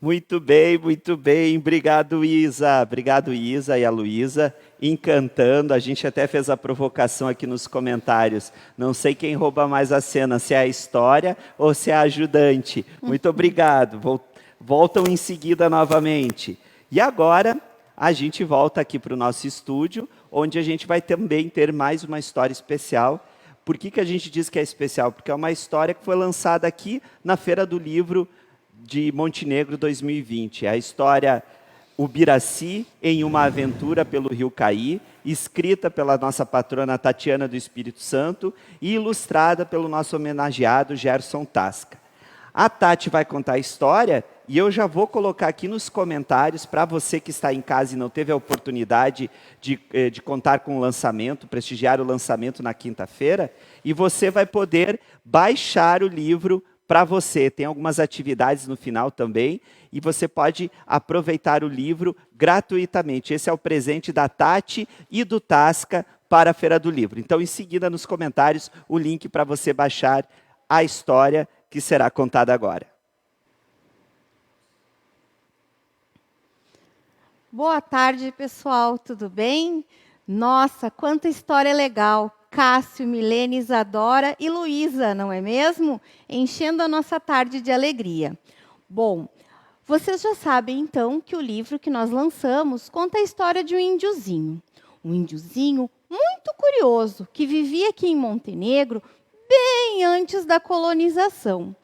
Muito bem, muito bem. Obrigado, Isa. Obrigado, Isa e a Luísa. Encantando. A gente até fez a provocação aqui nos comentários. Não sei quem rouba mais a cena, se é a história ou se é a ajudante. Muito obrigado. Voltam em seguida novamente. E agora, a gente volta aqui para o nosso estúdio, onde a gente vai também ter mais uma história especial. Por que a gente diz que é especial? Porque é uma história que foi lançada aqui na Feira do Livro de Montenegro 2020. É a história Ubiraci em uma aventura pelo Rio Caí, escrita pela nossa patrona Tatiana do Espírito Santo e ilustrada pelo nosso homenageado Gerson Tasca. A Tati vai contar a história E eu já vou colocar aqui nos comentários, para você que está em casa e não teve a oportunidade de contar com o lançamento, prestigiar o lançamento na quinta-feira, e você vai poder baixar o livro para você. Tem algumas atividades no final também, e você pode aproveitar o livro gratuitamente. Esse é o presente da Tati e do Tasca para a Feira do Livro. Então, em seguida, nos comentários, o link para você baixar a história que será contada agora. Boa tarde, pessoal, tudo bem? Nossa, quanta história legal! Cássio, Milene, Isadora e Luísa, não é mesmo? Enchendo a nossa tarde de alegria. Bom, vocês já sabem, então, que o livro que nós lançamos conta a história de um índiozinho. Um índiozinho muito curioso, que vivia aqui em Montenegro bem antes da colonização.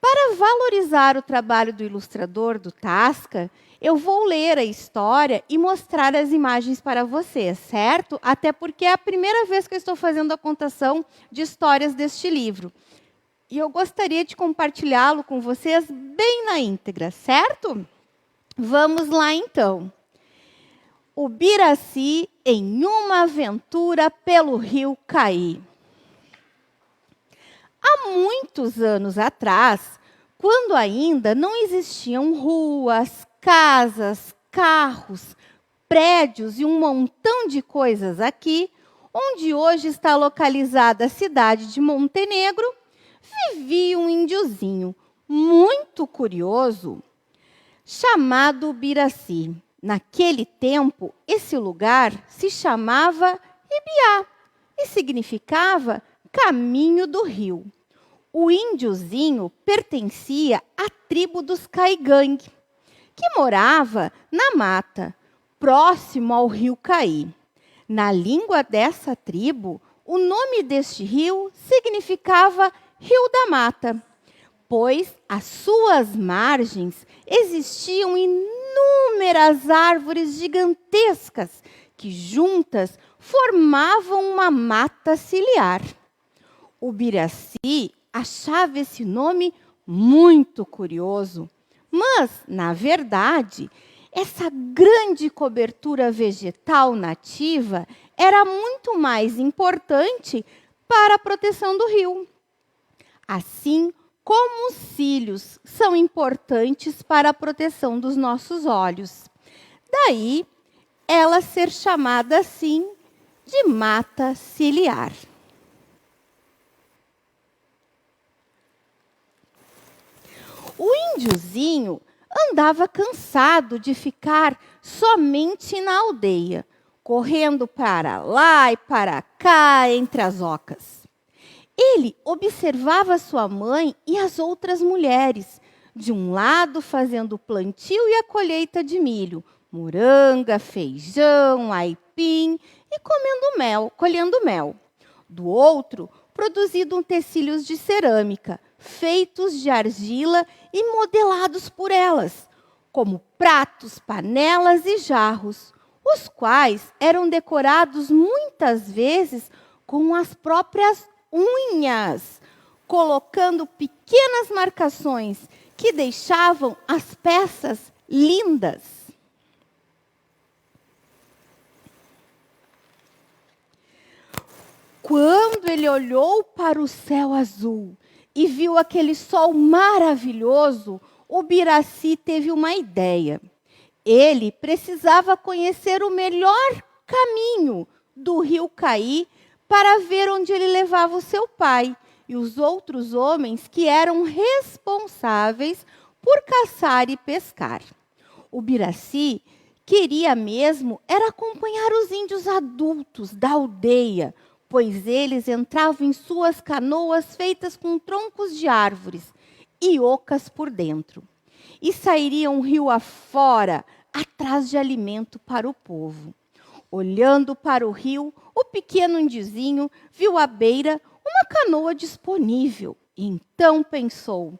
Para valorizar o trabalho do ilustrador do Tasca, eu vou ler a história e mostrar as imagens para vocês, certo? Até porque é a primeira vez que eu estou fazendo a contação de histórias deste livro. E eu gostaria de compartilhá-lo com vocês bem na íntegra, certo? Vamos lá, então. O Biraci em uma aventura pelo rio Caí. Há muitos anos atrás, quando ainda não existiam ruas, casas, carros, prédios e um montão de coisas aqui, onde hoje está localizada a cidade de Montenegro, vivia um índiozinho muito curioso chamado Biraci. Naquele tempo, esse lugar se chamava Ibiá e significava caminho do rio. O índiozinho pertencia à tribo dos Caigangue, que morava na mata, próximo ao rio Caí. Na língua dessa tribo, o nome deste rio significava Rio da Mata, pois às suas margens existiam inúmeras árvores gigantescas que juntas formavam uma mata ciliar. O Biraci achava esse nome muito curioso, mas, na verdade, essa grande cobertura vegetal nativa era muito mais importante para a proteção do rio. Assim como os cílios são importantes para a proteção dos nossos olhos. Daí, ela ser chamada assim de mata ciliar. O índiozinho andava cansado de ficar somente na aldeia, correndo para lá e para cá entre as ocas. Ele observava sua mãe e as outras mulheres, de um lado fazendo o plantio e a colheita de milho, moranga, feijão, aipim e colhendo mel. Do outro, produzindo utensílios de cerâmica, feitos de argila e modelados por elas, como pratos, panelas e jarros, os quais eram decorados muitas vezes com as próprias unhas, colocando pequenas marcações que deixavam as peças lindas. Quando ele olhou para o céu azul e viu aquele sol maravilhoso, o Biraci teve uma ideia. Ele precisava conhecer o melhor caminho do rio Caí para ver onde ele levava o seu pai e os outros homens que eram responsáveis por caçar e pescar. O Biraci queria mesmo era acompanhar os índios adultos da aldeia, pois eles entravam em suas canoas feitas com troncos de árvores e ocas por dentro, e sairiam rio afora, atrás de alimento para o povo. Olhando para o rio, o pequeno índiozinho viu à beira uma canoa disponível. E então pensou,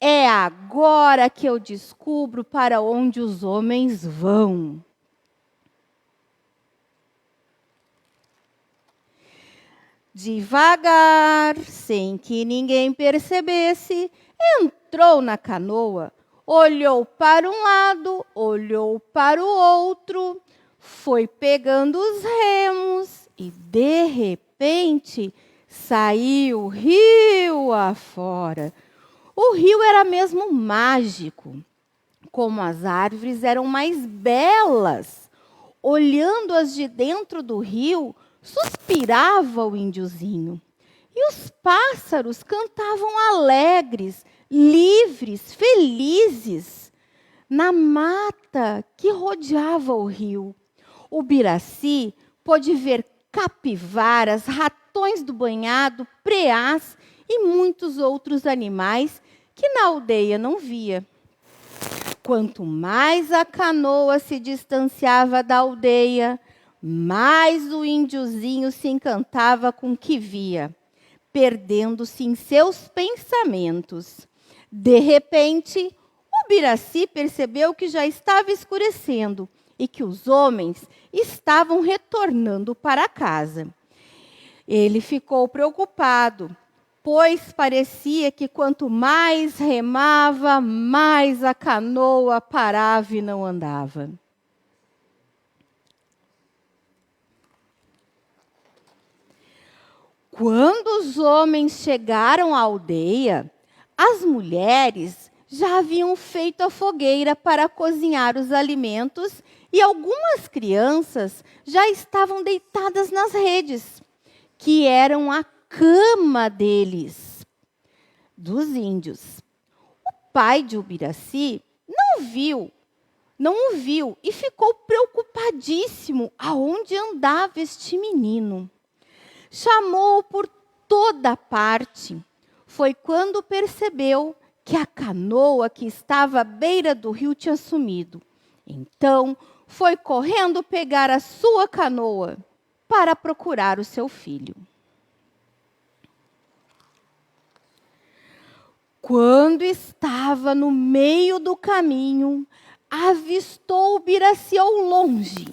é agora que eu descubro para onde os homens vão. Devagar, sem que ninguém percebesse, entrou na canoa, Olhou para um lado, olhou para o outro, foi pegando os remos e, de repente, saiu o rio afora. O rio era mesmo mágico. Como as árvores eram mais belas. Olhando-as de dentro do rio, suspirava o índiozinho. E os pássaros cantavam alegres, livres, felizes, na mata que rodeava o rio. O Biraci pôde ver capivaras, ratões do banhado, preás e muitos outros animais que na aldeia não via. Quanto mais a canoa se distanciava da aldeia, mais o índiozinho se encantava com o que via, perdendo-se em seus pensamentos. De repente, o Biraci percebeu que já estava escurecendo e que os homens estavam retornando para casa. Ele ficou preocupado, pois parecia que quanto mais remava, mais a canoa parava e não andava. Quando os homens chegaram à aldeia, as mulheres já haviam feito a fogueira para cozinhar os alimentos e algumas crianças já estavam deitadas nas redes, que eram a cama deles, dos índios. O pai de Ubiraci não o viu e ficou preocupadíssimo aonde andava este menino. Chamou-o por toda parte. Foi quando percebeu que a canoa que estava à beira do rio tinha sumido. Então, foi correndo pegar a sua canoa para procurar o seu filho. Quando estava no meio do caminho, avistou o Biraci ao longe,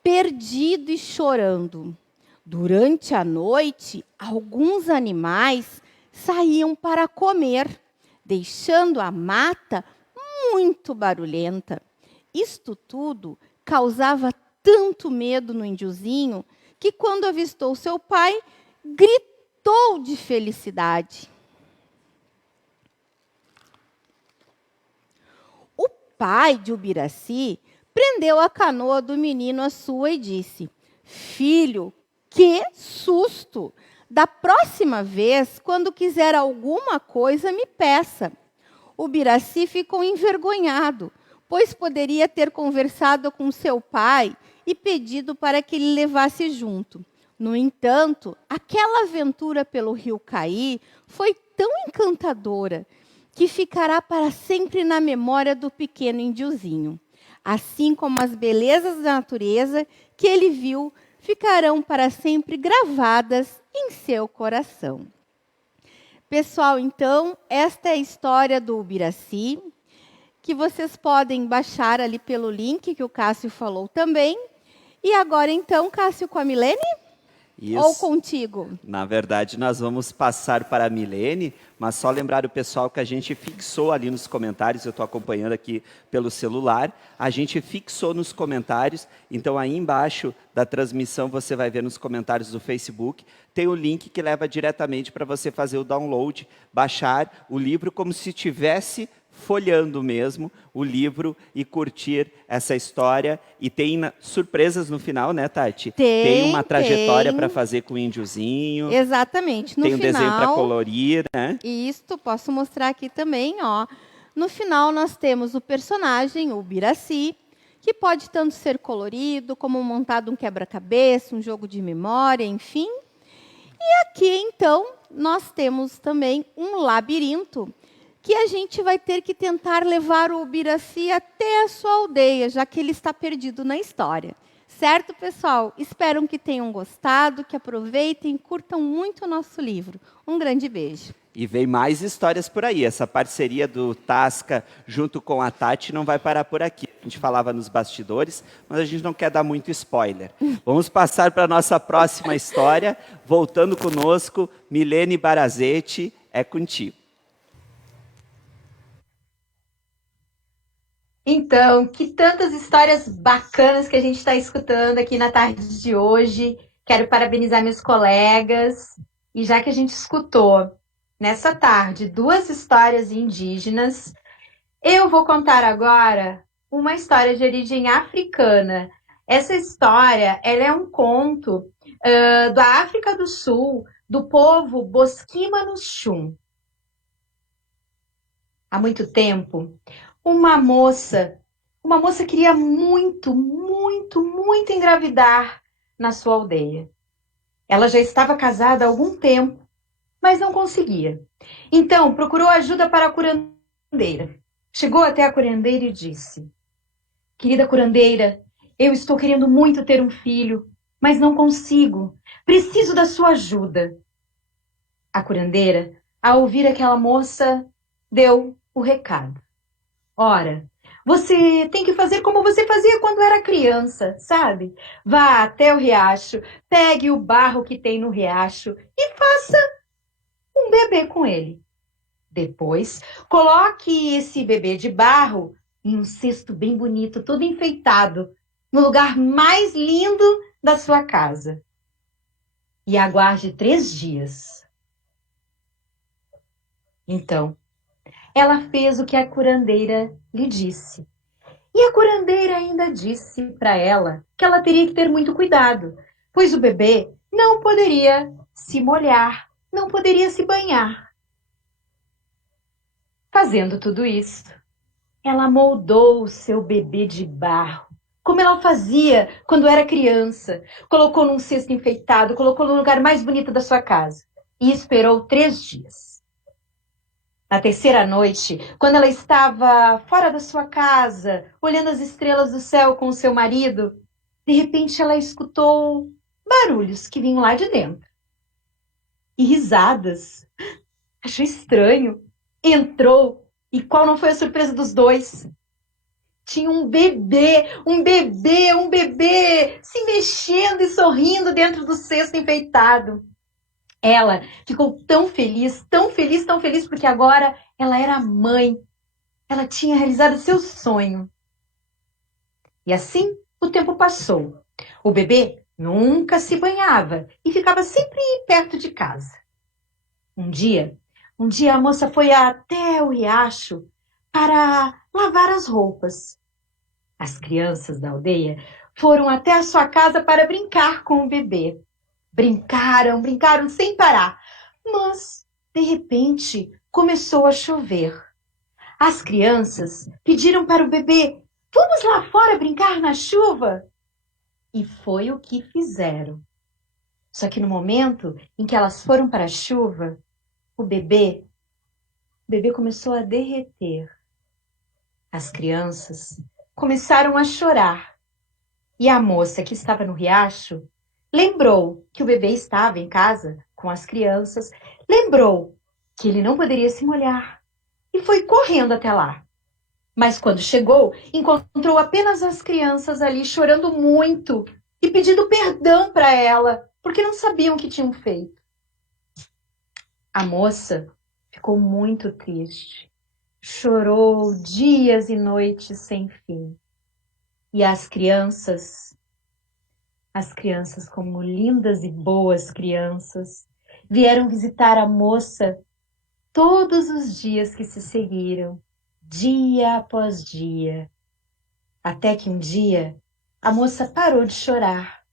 perdido e chorando. Durante a noite, alguns animais saíam para comer, deixando a mata muito barulhenta. Isto tudo causava tanto medo no índiozinho que, quando avistou seu pai, gritou de felicidade. O pai de Ubiraci prendeu a canoa do menino à sua e disse: "Filho, que susto! Da próxima vez, quando quiser alguma coisa, me peça." O Biraci ficou envergonhado, pois poderia ter conversado com seu pai e pedido para que ele levasse junto. No entanto, aquela aventura pelo rio Caí foi tão encantadora que ficará para sempre na memória do pequeno índiozinho. Assim como as belezas da natureza que ele viu ficarão para sempre gravadas em seu coração. Pessoal, então, esta é a história do Ubiraci, que vocês podem baixar ali pelo link que o Cássio falou também. E agora, então, Cássio, com a Milene? Isso. Ou contigo? Na verdade, nós vamos passar para a Milene, mas só lembrar o pessoal que a gente fixou ali nos comentários, eu estou acompanhando aqui pelo celular, a gente fixou nos comentários, então aí embaixo da transmissão você vai ver nos comentários do Facebook, tem o link que leva diretamente para você fazer o download, baixar o livro como se tivesse folhando mesmo o livro e curtir essa história. E tem surpresas no final, né, Tati? Tem uma trajetória para fazer com o índiozinho. Exatamente. No tem um final, desenho para colorir, né? Isto, posso mostrar aqui também, ó. No final, nós temos o personagem, o Biraci, que pode tanto ser colorido, como montado um quebra-cabeça, um jogo de memória, enfim. E aqui, então, nós temos também um labirinto, que a gente vai ter que tentar levar o Biraci até a sua aldeia, já que ele está perdido na história. Certo, pessoal? Espero que tenham gostado, que aproveitem e curtam muito o nosso livro. Um grande beijo. E vem mais histórias por aí. Essa parceria do Tasca junto com a Tati não vai parar por aqui. A gente falava nos bastidores, mas a gente não quer dar muito spoiler. Vamos passar para a nossa próxima história. Voltando conosco, Milene Barazetti, é contigo. Então, que tantas histórias bacanas que a gente está escutando aqui na tarde de hoje. Quero parabenizar meus colegas. E já que a gente escutou nessa tarde 2 histórias indígenas, eu vou contar agora uma história de origem africana. Essa história, ela é um conto da África do Sul, do povo Bosquima-no-Chum. Há muito tempo, uma moça queria muito, muito, muito engravidar na sua aldeia. Ela já estava casada há algum tempo, mas não conseguia. Então, procurou ajuda para a curandeira. Chegou até a curandeira e disse: querida curandeira, eu estou querendo muito ter um filho, mas não consigo. Preciso da sua ajuda. A curandeira, ao ouvir aquela moça, deu o recado. Ora, você tem que fazer como você fazia quando era criança, sabe? Vá até o riacho, pegue o barro que tem no riacho e faça um bebê com ele. Depois, coloque esse bebê de barro em um cesto bem bonito, todo enfeitado, no lugar mais lindo da sua casa. E aguarde 3 dias. Então, ela fez o que a curandeira lhe disse. E a curandeira ainda disse para ela que ela teria que ter muito cuidado, pois o bebê não poderia se molhar, não poderia se banhar. Fazendo tudo isso, ela moldou o seu bebê de barro, como ela fazia quando era criança. Colocou num cesto enfeitado, colocou no lugar mais bonito da sua casa e esperou 3 dias. Na 3ª noite, quando ela estava fora da sua casa, olhando as estrelas do céu com o seu marido, de repente ela escutou barulhos que vinham lá de dentro. E risadas. Achou estranho. Entrou. E qual não foi a surpresa dos 2? Tinha um bebê se mexendo e sorrindo dentro do cesto enfeitado. Ela ficou tão feliz, tão feliz, tão feliz, porque agora ela era mãe. Ela tinha realizado seu sonho. E assim o tempo passou. O bebê nunca se banhava e ficava sempre perto de casa. Um dia a moça foi até o riacho para lavar as roupas. As crianças da aldeia foram até a sua casa para brincar com o bebê. Brincaram sem parar. Mas, de repente, começou a chover. As crianças pediram para o bebê: vamos lá fora brincar na chuva? E foi o que fizeram. Só que no momento em que elas foram para a chuva, o bebê começou a derreter. As crianças começaram a chorar. E a moça que estava no riacho lembrou que o bebê estava em casa com as crianças, lembrou que ele não poderia se molhar e foi correndo até lá. Mas quando chegou, encontrou apenas as crianças ali chorando muito e pedindo perdão para ela, porque não sabiam o que tinham feito. A moça ficou muito triste, chorou dias e noites sem fim. E as crianças, como lindas e boas crianças, vieram visitar a moça todos os dias que se seguiram, dia após dia. Até que um dia, a moça parou de chorar.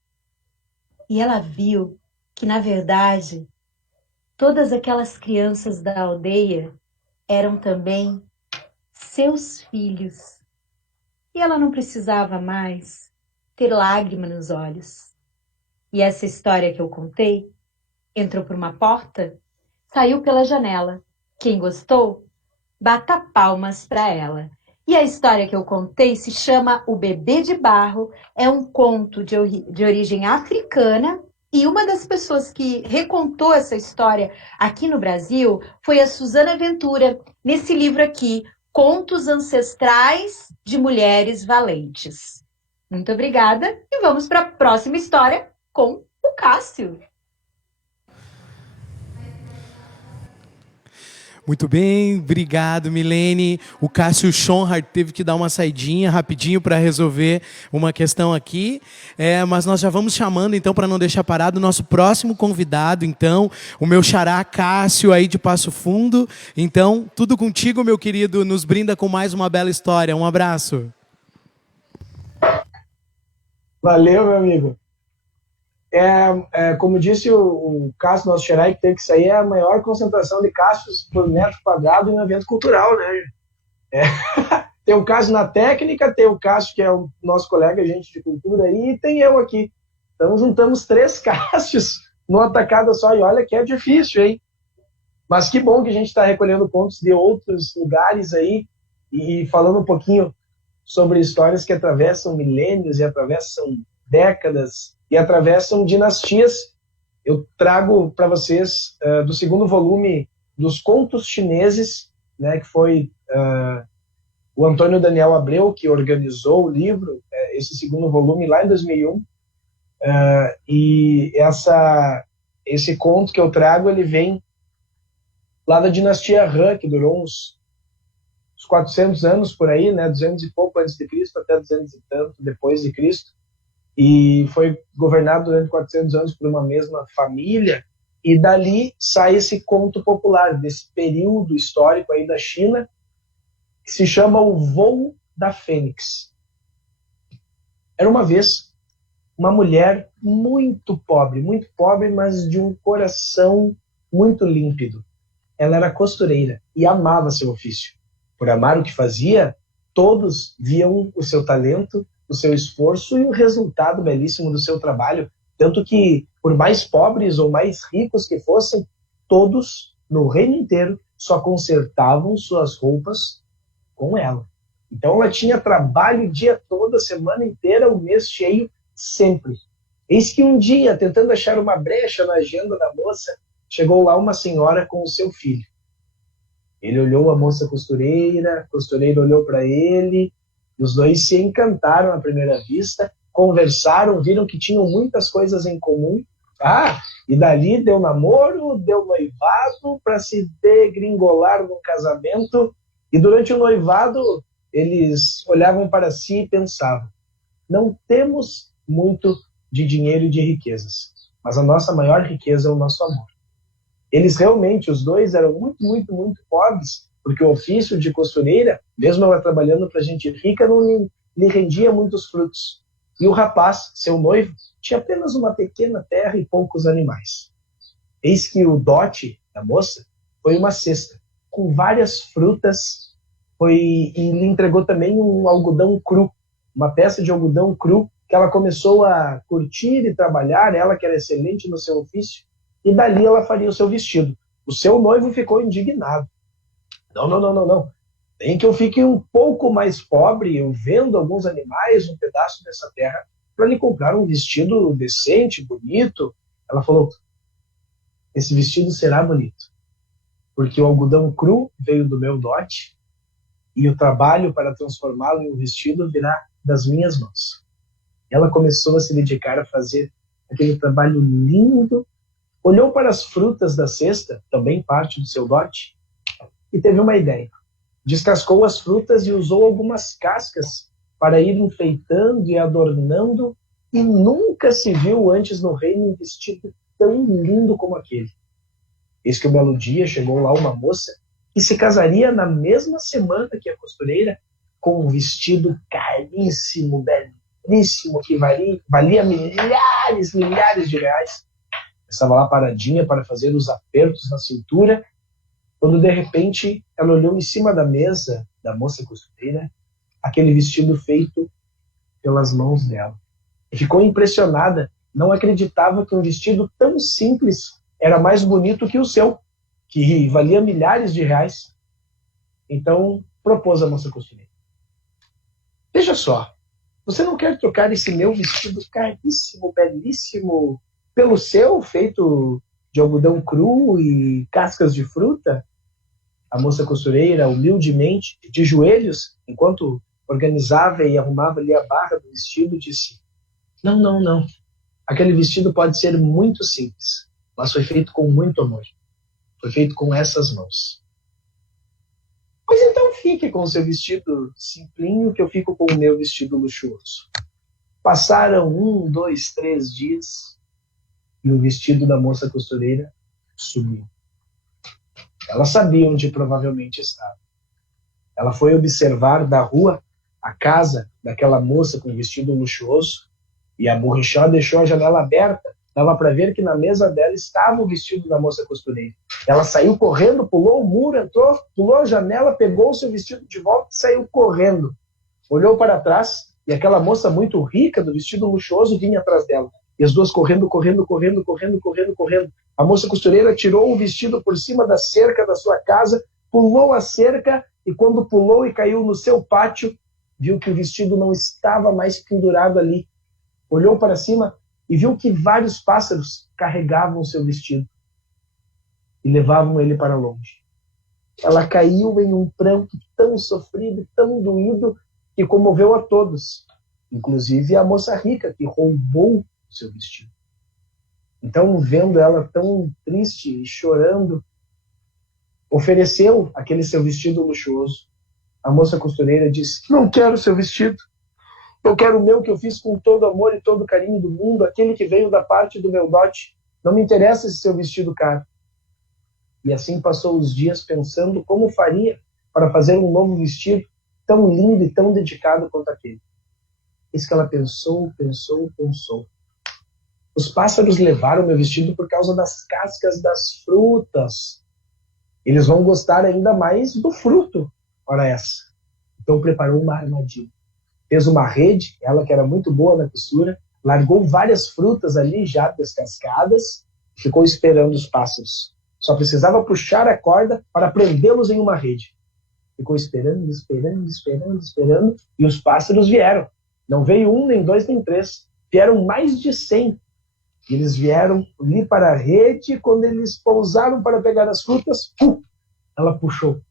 E ela viu que, na verdade, todas aquelas crianças da aldeia eram também seus filhos. E ela não precisava mais ter lágrima nos olhos. E essa história que eu contei entrou por uma porta, saiu pela janela. Quem gostou, bata palmas para ela. E a história que eu contei se chama O Bebê de Barro, é um conto de origem africana, e uma das pessoas que recontou essa história aqui no Brasil foi a Suzana Ventura, nesse livro aqui, Contos Ancestrais de Mulheres Valentes. Muito obrigada e vamos para a próxima história com o Cássio. Muito bem, obrigado, Milene. O Cássio Schonhardt teve que dar uma saidinha rapidinho para resolver uma questão aqui, mas nós já vamos chamando, então, para não deixar parado, o nosso próximo convidado, então, o meu xará Cássio, aí de Passo Fundo. Então, tudo contigo, meu querido, nos brinda com mais uma bela história. Um abraço. Valeu, meu amigo. Como disse o Cássio, nosso xará, que teve que sair, é a maior concentração de Cássios por metro quadrado em um evento cultural, né? Tem o Cássio na técnica, tem o Cássio, que é o nosso colega, agente de cultura, e tem eu aqui. Então, juntamos 3 Cássios numa tacada só, e olha que é difícil, hein? Mas que bom que a gente está recolhendo pontos de outros lugares aí, e falando um pouquinho sobre histórias que atravessam milênios e atravessam décadas e atravessam dinastias. Eu trago para vocês do segundo volume dos Contos Chineses, né, que foi o Antônio Daniel Abreu que organizou o livro, esse segundo volume lá em 2001. E esse conto que eu trago, ele vem lá da dinastia Han, que durou uns 400 anos por aí, né, 200 e pouco antes de Cristo até 200 e tanto depois de Cristo. E foi governado durante 400 anos por uma mesma família, e dali sai esse conto popular, desse período histórico aí da China, que se chama O Voo da Fênix. Era uma vez uma mulher muito pobre, mas de um coração muito límpido. Ela era costureira e amava seu ofício. Por amar o que fazia, todos viam o seu talento, o seu esforço e o resultado belíssimo do seu trabalho, tanto que, por mais pobres ou mais ricos que fossem, todos, no reino inteiro, só consertavam suas roupas com ela. Então ela tinha trabalho o dia todo, a semana inteira, o mês cheio, sempre. Eis que um dia, tentando achar uma brecha na agenda da moça, chegou lá uma senhora com o seu filho. Ele olhou a moça costureira, a costureira olhou para ele. Os dois se encantaram à primeira vista, conversaram, viram que tinham muitas coisas em comum. E dali deu namoro, deu noivado para se degringolar no casamento. E durante o noivado, eles olhavam para si e pensavam: não temos muito de dinheiro e de riquezas, mas a nossa maior riqueza é o nosso amor. Eles realmente, os dois, eram muito pobres, porque o ofício de costureira, mesmo ela trabalhando para gente rica, não lhe rendia muitos frutos. E o rapaz, seu noivo, tinha apenas uma pequena terra e poucos animais. Eis que o dote da moça foi uma cesta com várias frutas, e lhe entregou também um algodão cru, uma peça de algodão cru, que ela começou a curtir e trabalhar, ela que era excelente no seu ofício, e dali ela faria o seu vestido. O seu noivo ficou indignado. Não. Tem que eu fique um pouco mais pobre, eu vendo alguns animais, um pedaço dessa terra, para lhe comprar um vestido decente, bonito. Ela falou: esse vestido será bonito, porque o algodão cru veio do meu dote, e o trabalho para transformá-lo em um vestido virá das minhas mãos. Ela começou a se dedicar a fazer aquele trabalho lindo, olhou para as frutas da cesta, também parte do seu dote, e teve uma ideia. Descascou as frutas e usou algumas cascas para ir enfeitando e adornando, e nunca se viu antes no reino um vestido tão lindo como aquele. Eis que um belo dia chegou lá uma moça que se casaria na mesma semana que a costureira, com um vestido caríssimo, belíssimo, que valia milhares de reais. Estava lá paradinha para fazer os apertos na cintura, quando de repente ela olhou em cima da mesa da moça costureira aquele vestido feito pelas mãos dela. E ficou impressionada, não acreditava que um vestido tão simples era mais bonito que o seu, que valia milhares de reais. Então propôs à moça costureira: veja só, você não quer trocar esse meu vestido caríssimo, belíssimo, pelo seu, feito de algodão cru e cascas de fruta? A moça costureira, humildemente, de joelhos, enquanto organizava e arrumava ali a barra do vestido, disse: não. Aquele vestido pode ser muito simples, mas foi feito com muito amor. Foi feito com essas mãos. Pois então fique com o seu vestido simplinho, que eu fico com o meu vestido luxuoso. Passaram 1, 2, 3 dias e o vestido da moça costureira sumiu. Ela sabia onde provavelmente estava. Ela foi observar da rua a casa daquela moça com vestido luxuoso e a borrichó deixou a janela aberta. Dava para ver que na mesa dela estava o vestido da moça costureira. Ela saiu correndo, pulou o muro, entrou, pulou a janela, pegou o seu vestido de volta e saiu correndo. Olhou para trás e aquela moça muito rica do vestido luxuoso vinha atrás dela. E as duas correndo. A moça costureira tirou o vestido por cima da cerca da sua casa, pulou a cerca e quando pulou e caiu no seu pátio, viu que o vestido não estava mais pendurado ali. Olhou para cima e viu que vários pássaros carregavam o seu vestido e levavam ele para longe. Ela caiu em um pranto tão sofrido, tão doído, que comoveu a todos, inclusive a moça rica, que roubou o seu vestido. Então, vendo ela tão triste e chorando, ofereceu aquele seu vestido luxuoso. A moça costureira disse: não quero seu vestido. Eu quero o meu, que eu fiz com todo amor e todo carinho do mundo, aquele que veio da parte do meu dote. Não me interessa esse seu vestido caro. E assim passou os dias pensando como faria para fazer um novo vestido tão lindo e tão dedicado quanto aquele. Isso que ela pensou. Os pássaros levaram meu vestido por causa das cascas das frutas. Eles vão gostar ainda mais do fruto. Ora essa. Então preparou uma armadilha. Fez uma rede, ela que era muito boa na costura, largou várias frutas ali já descascadas, ficou esperando os pássaros. Só precisava puxar a corda para prendê-los em uma rede. Ficou esperando, e os pássaros vieram. Não veio 1, nem 2, nem 3. Vieram mais de 100. E eles vieram ali para a rede, e quando eles pousaram para pegar as frutas, ela puxou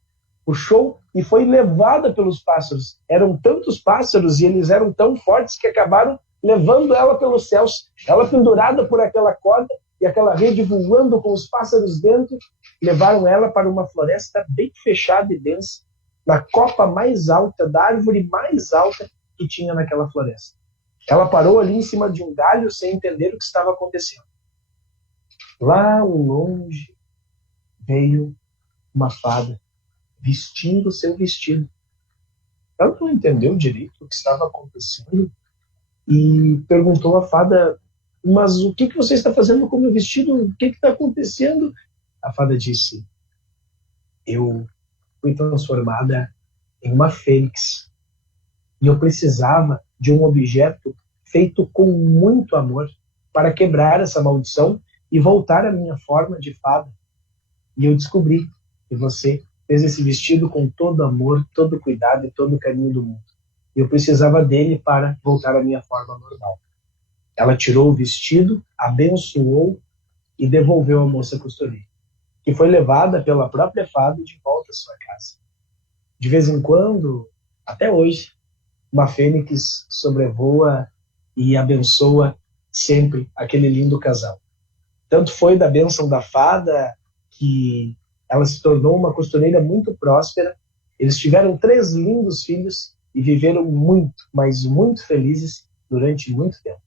e foi levada pelos pássaros. Eram tantos pássaros e eles eram tão fortes que acabaram levando ela pelos céus. Ela pendurada por aquela corda e aquela rede voando com os pássaros dentro, levaram ela para uma floresta bem fechada e densa, na copa mais alta, da árvore mais alta que tinha naquela floresta. Ela parou ali em cima de um galho sem entender o que estava acontecendo. Lá ao longe veio uma fada vestindo o seu vestido. Ela não entendeu direito o que estava acontecendo e perguntou à fada: mas o que você está fazendo com o meu vestido? O que está acontecendo? A fada disse: eu fui transformada em uma fênix e eu precisava de um objeto feito com muito amor para quebrar essa maldição e voltar à minha forma de fada. E eu descobri que você fez esse vestido com todo amor, todo cuidado e todo carinho do mundo. E eu precisava dele para voltar à minha forma normal. Ela tirou o vestido, abençoou e devolveu à moça costureira, que foi levada pela própria fada de volta à sua casa. De vez em quando, até hoje, uma fênix sobrevoa e abençoa sempre aquele lindo casal. Tanto foi da bênção da fada que ela se tornou uma costureira muito próspera. Eles tiveram 3 lindos filhos e viveram muito, mas muito felizes durante muito tempo.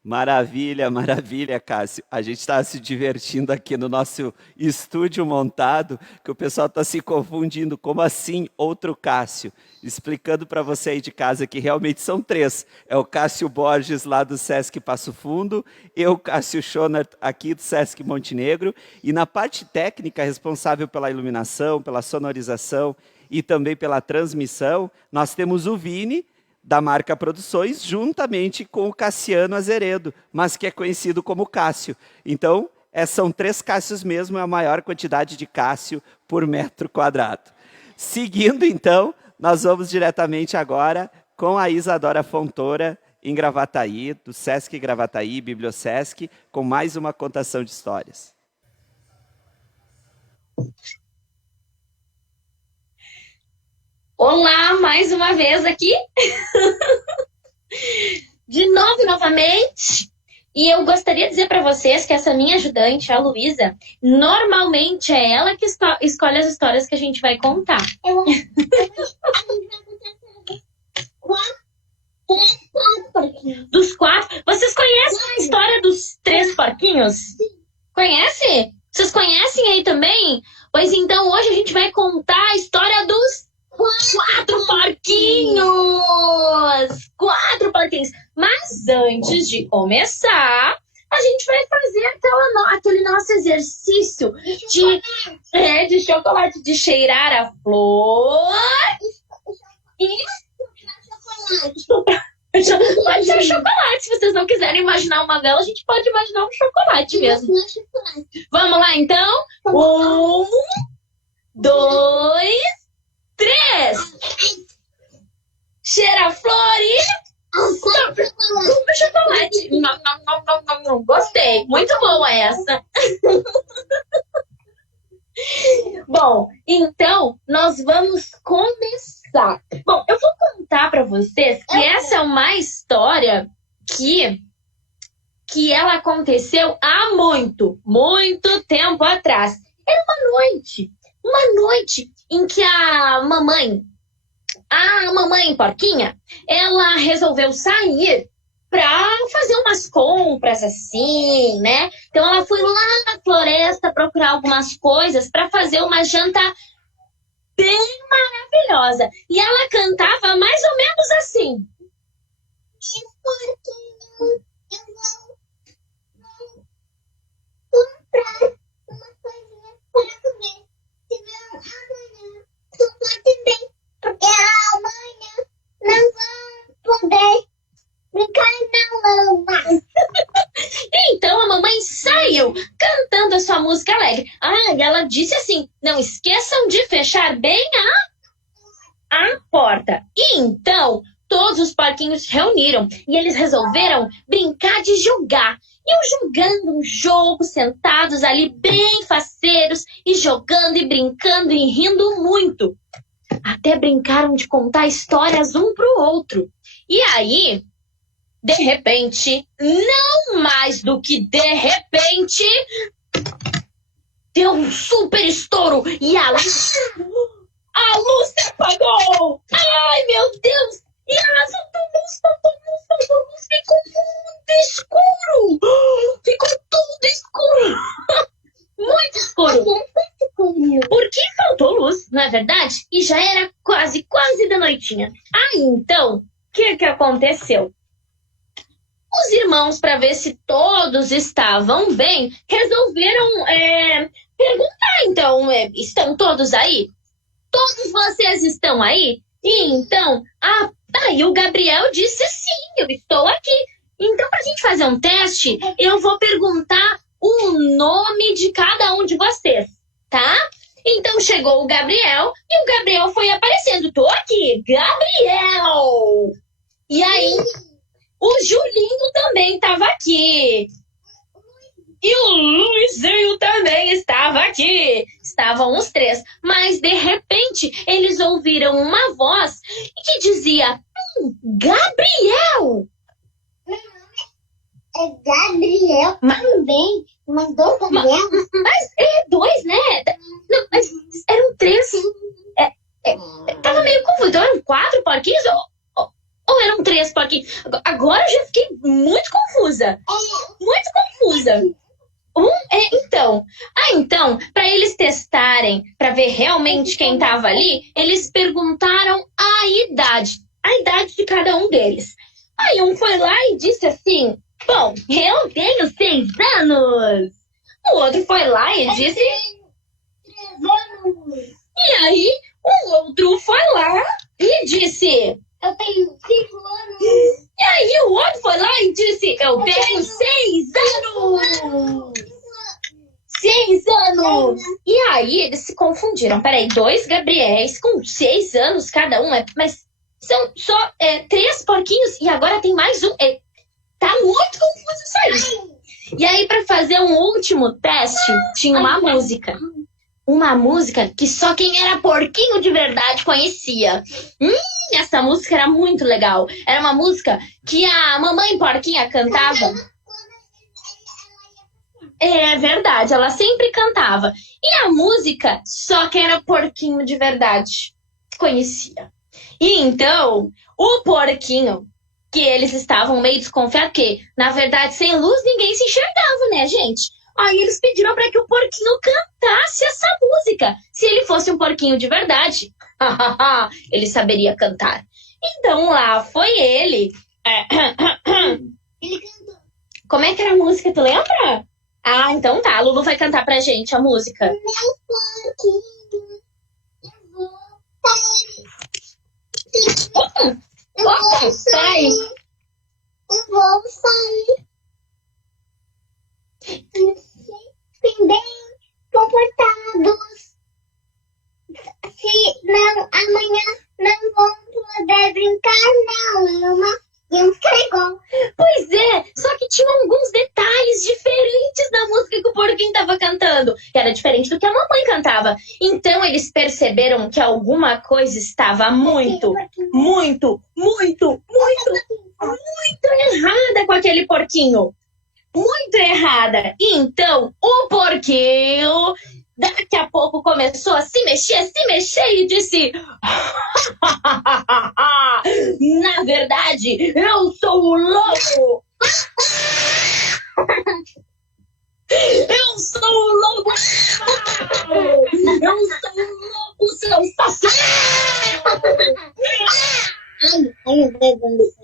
Maravilha, maravilha, Cássio. A gente está se divertindo aqui no nosso estúdio montado, que o pessoal está se confundindo. Como assim outro Cássio? Explicando para você aí de casa que realmente são 3. É o Cássio Borges, lá do Sesc Passo Fundo, eu, Cássio Schoner, aqui do Sesc Montenegro, e na parte técnica, responsável pela iluminação, pela sonorização e também pela transmissão, nós temos o Vini, da Marca Produções, juntamente com o Cassiano Azeredo, mas que é conhecido como Cássio. Então, são 3 Cássios mesmo, é a maior quantidade de Cássio por metro quadrado. Seguindo, então, nós vamos diretamente agora com a Isadora Fontoura, em Gravataí, do Sesc Gravataí, Bibliosesc, com mais uma contação de histórias. Olá, mais uma vez aqui. De novo, novamente. E eu gostaria de dizer para vocês que essa minha ajudante, a Luísa, normalmente é ela que escolhe as histórias que a gente vai contar. A gente vai contar três, quatro porquinhos. Dos 4. Vocês conhecem a história dos 3 porquinhos? Conhece? Vocês conhecem aí também? Pois então, hoje a gente vai contar a história dos 4 porquinhos! 4 porquinhos! Mas antes de começar, a gente vai fazer aquele nosso exercício de chocolate, de cheirar a flor e pode ser chocolate. Se vocês não quiserem imaginar uma vela, a gente pode imaginar um chocolate mesmo. Vamos lá, então? 1, 2, 3. Cheira a flor e come chocolate. Não. Gostei. Muito boa essa. Bom, então nós vamos começar. Bom, eu vou contar para vocês que essa é uma história que ela aconteceu há muito tempo atrás. Era uma noite em que a mamãe porquinha, ela resolveu sair pra fazer umas compras assim, né? Então ela foi lá na floresta procurar algumas coisas pra fazer uma janta bem maravilhosa. E ela cantava mais ou menos assim. Porquinho, eu vou comprar uma coisinha para comer. Senão amanhã tu pode bem. Porque amanhã não vou poder brincar na lama. Então a mamãe saiu cantando a sua música alegre. E ela disse assim: não esqueçam de fechar bem a porta. E então todos os porquinhos se reuniram e eles resolveram brincar de jogar. Iam jogando um jogo, sentados ali bem faceiros e jogando e brincando e rindo muito. Até brincaram de contar histórias um pro outro. E aí, de repente, não mais do que de repente, deu um super estouro e a luz se apagou. Ai, meu Deus! E faltou luz, ficou muito escuro. Ficou tudo escuro. Muito escuro. Porque faltou luz, não é verdade? E já era quase da noitinha. Então, o que aconteceu? Os irmãos, para ver se todos estavam bem, resolveram perguntar, então, estão todos aí? Todos vocês estão aí? E então, aí o Gabriel disse sim, eu estou aqui. Então, pra gente fazer um teste, eu vou perguntar o nome de cada um de vocês, tá? Então chegou o Gabriel e o Gabriel foi aparecendo. Tô aqui, Gabriel! E aí, o Julinho também estava aqui. E o Luizinho também estava aqui. Estavam os 3. Mas, de repente, eles ouviram uma voz que dizia: Gabriel! É Gabriel também. Mas 2 Gabriel? Mas 2, né? Não, mas eram 3. Tava meio confuso. Então eram 4 porquinhos ou eram 3 porquinhos? Agora eu já fiquei muito confusa. Muito confusa. Então, para eles testarem, para ver realmente quem tava ali, eles perguntaram a idade de cada um deles. Aí um foi lá e disse assim: bom, eu tenho 6 anos. O outro foi lá e disse: 3 anos. E aí, o outro foi lá e disse: eu tenho 5 anos. E aí, o outro foi lá e disse: eu tenho 6 anos. 6 anos. E aí, eles se confundiram. Peraí, 2 Gabriéis com 6 anos cada um. Mas são só 3 porquinhos e agora tem mais um. Tá muito confuso isso aí. E aí, para fazer um último teste, tinha uma música. Uma música que só quem era porquinho de verdade conhecia. Essa música era muito legal. Era uma música que a mamãe porquinha cantava. É verdade, ela sempre cantava. E a música, só quem era porquinho de verdade conhecia. E então, o porquinho, que eles estavam meio desconfiados, porque, na verdade, sem luz ninguém se enxergava, né, gente? Aí eles pediram para que o porquinho cantasse essa música. Se ele fosse um porquinho de verdade, ele saberia cantar. Então lá foi ele. Ele cantou. Como é que era a música, tu lembra? Ah, então tá, a Lulu vai cantar pra gente a música. Meu porquinho, eu vou sair. Eu vou Peraí. sair. Eu vou sair. Fiquem bem comportados. Se não, amanhã não vão poder brincar, não. E um esfregão. Pois é, só que tinha alguns detalhes diferentes da música que o porquinho tava cantando. Que era diferente do que a mamãe cantava. Então eles perceberam que alguma coisa estava muito errada com aquele porquinho. Muito errada. Então, o porquinho, daqui a pouco, começou a se mexer e disse: na verdade, eu sou o lobo. Eu sou o lobo. Eu sou o lobo, seu assassino. Ai, meu Deus.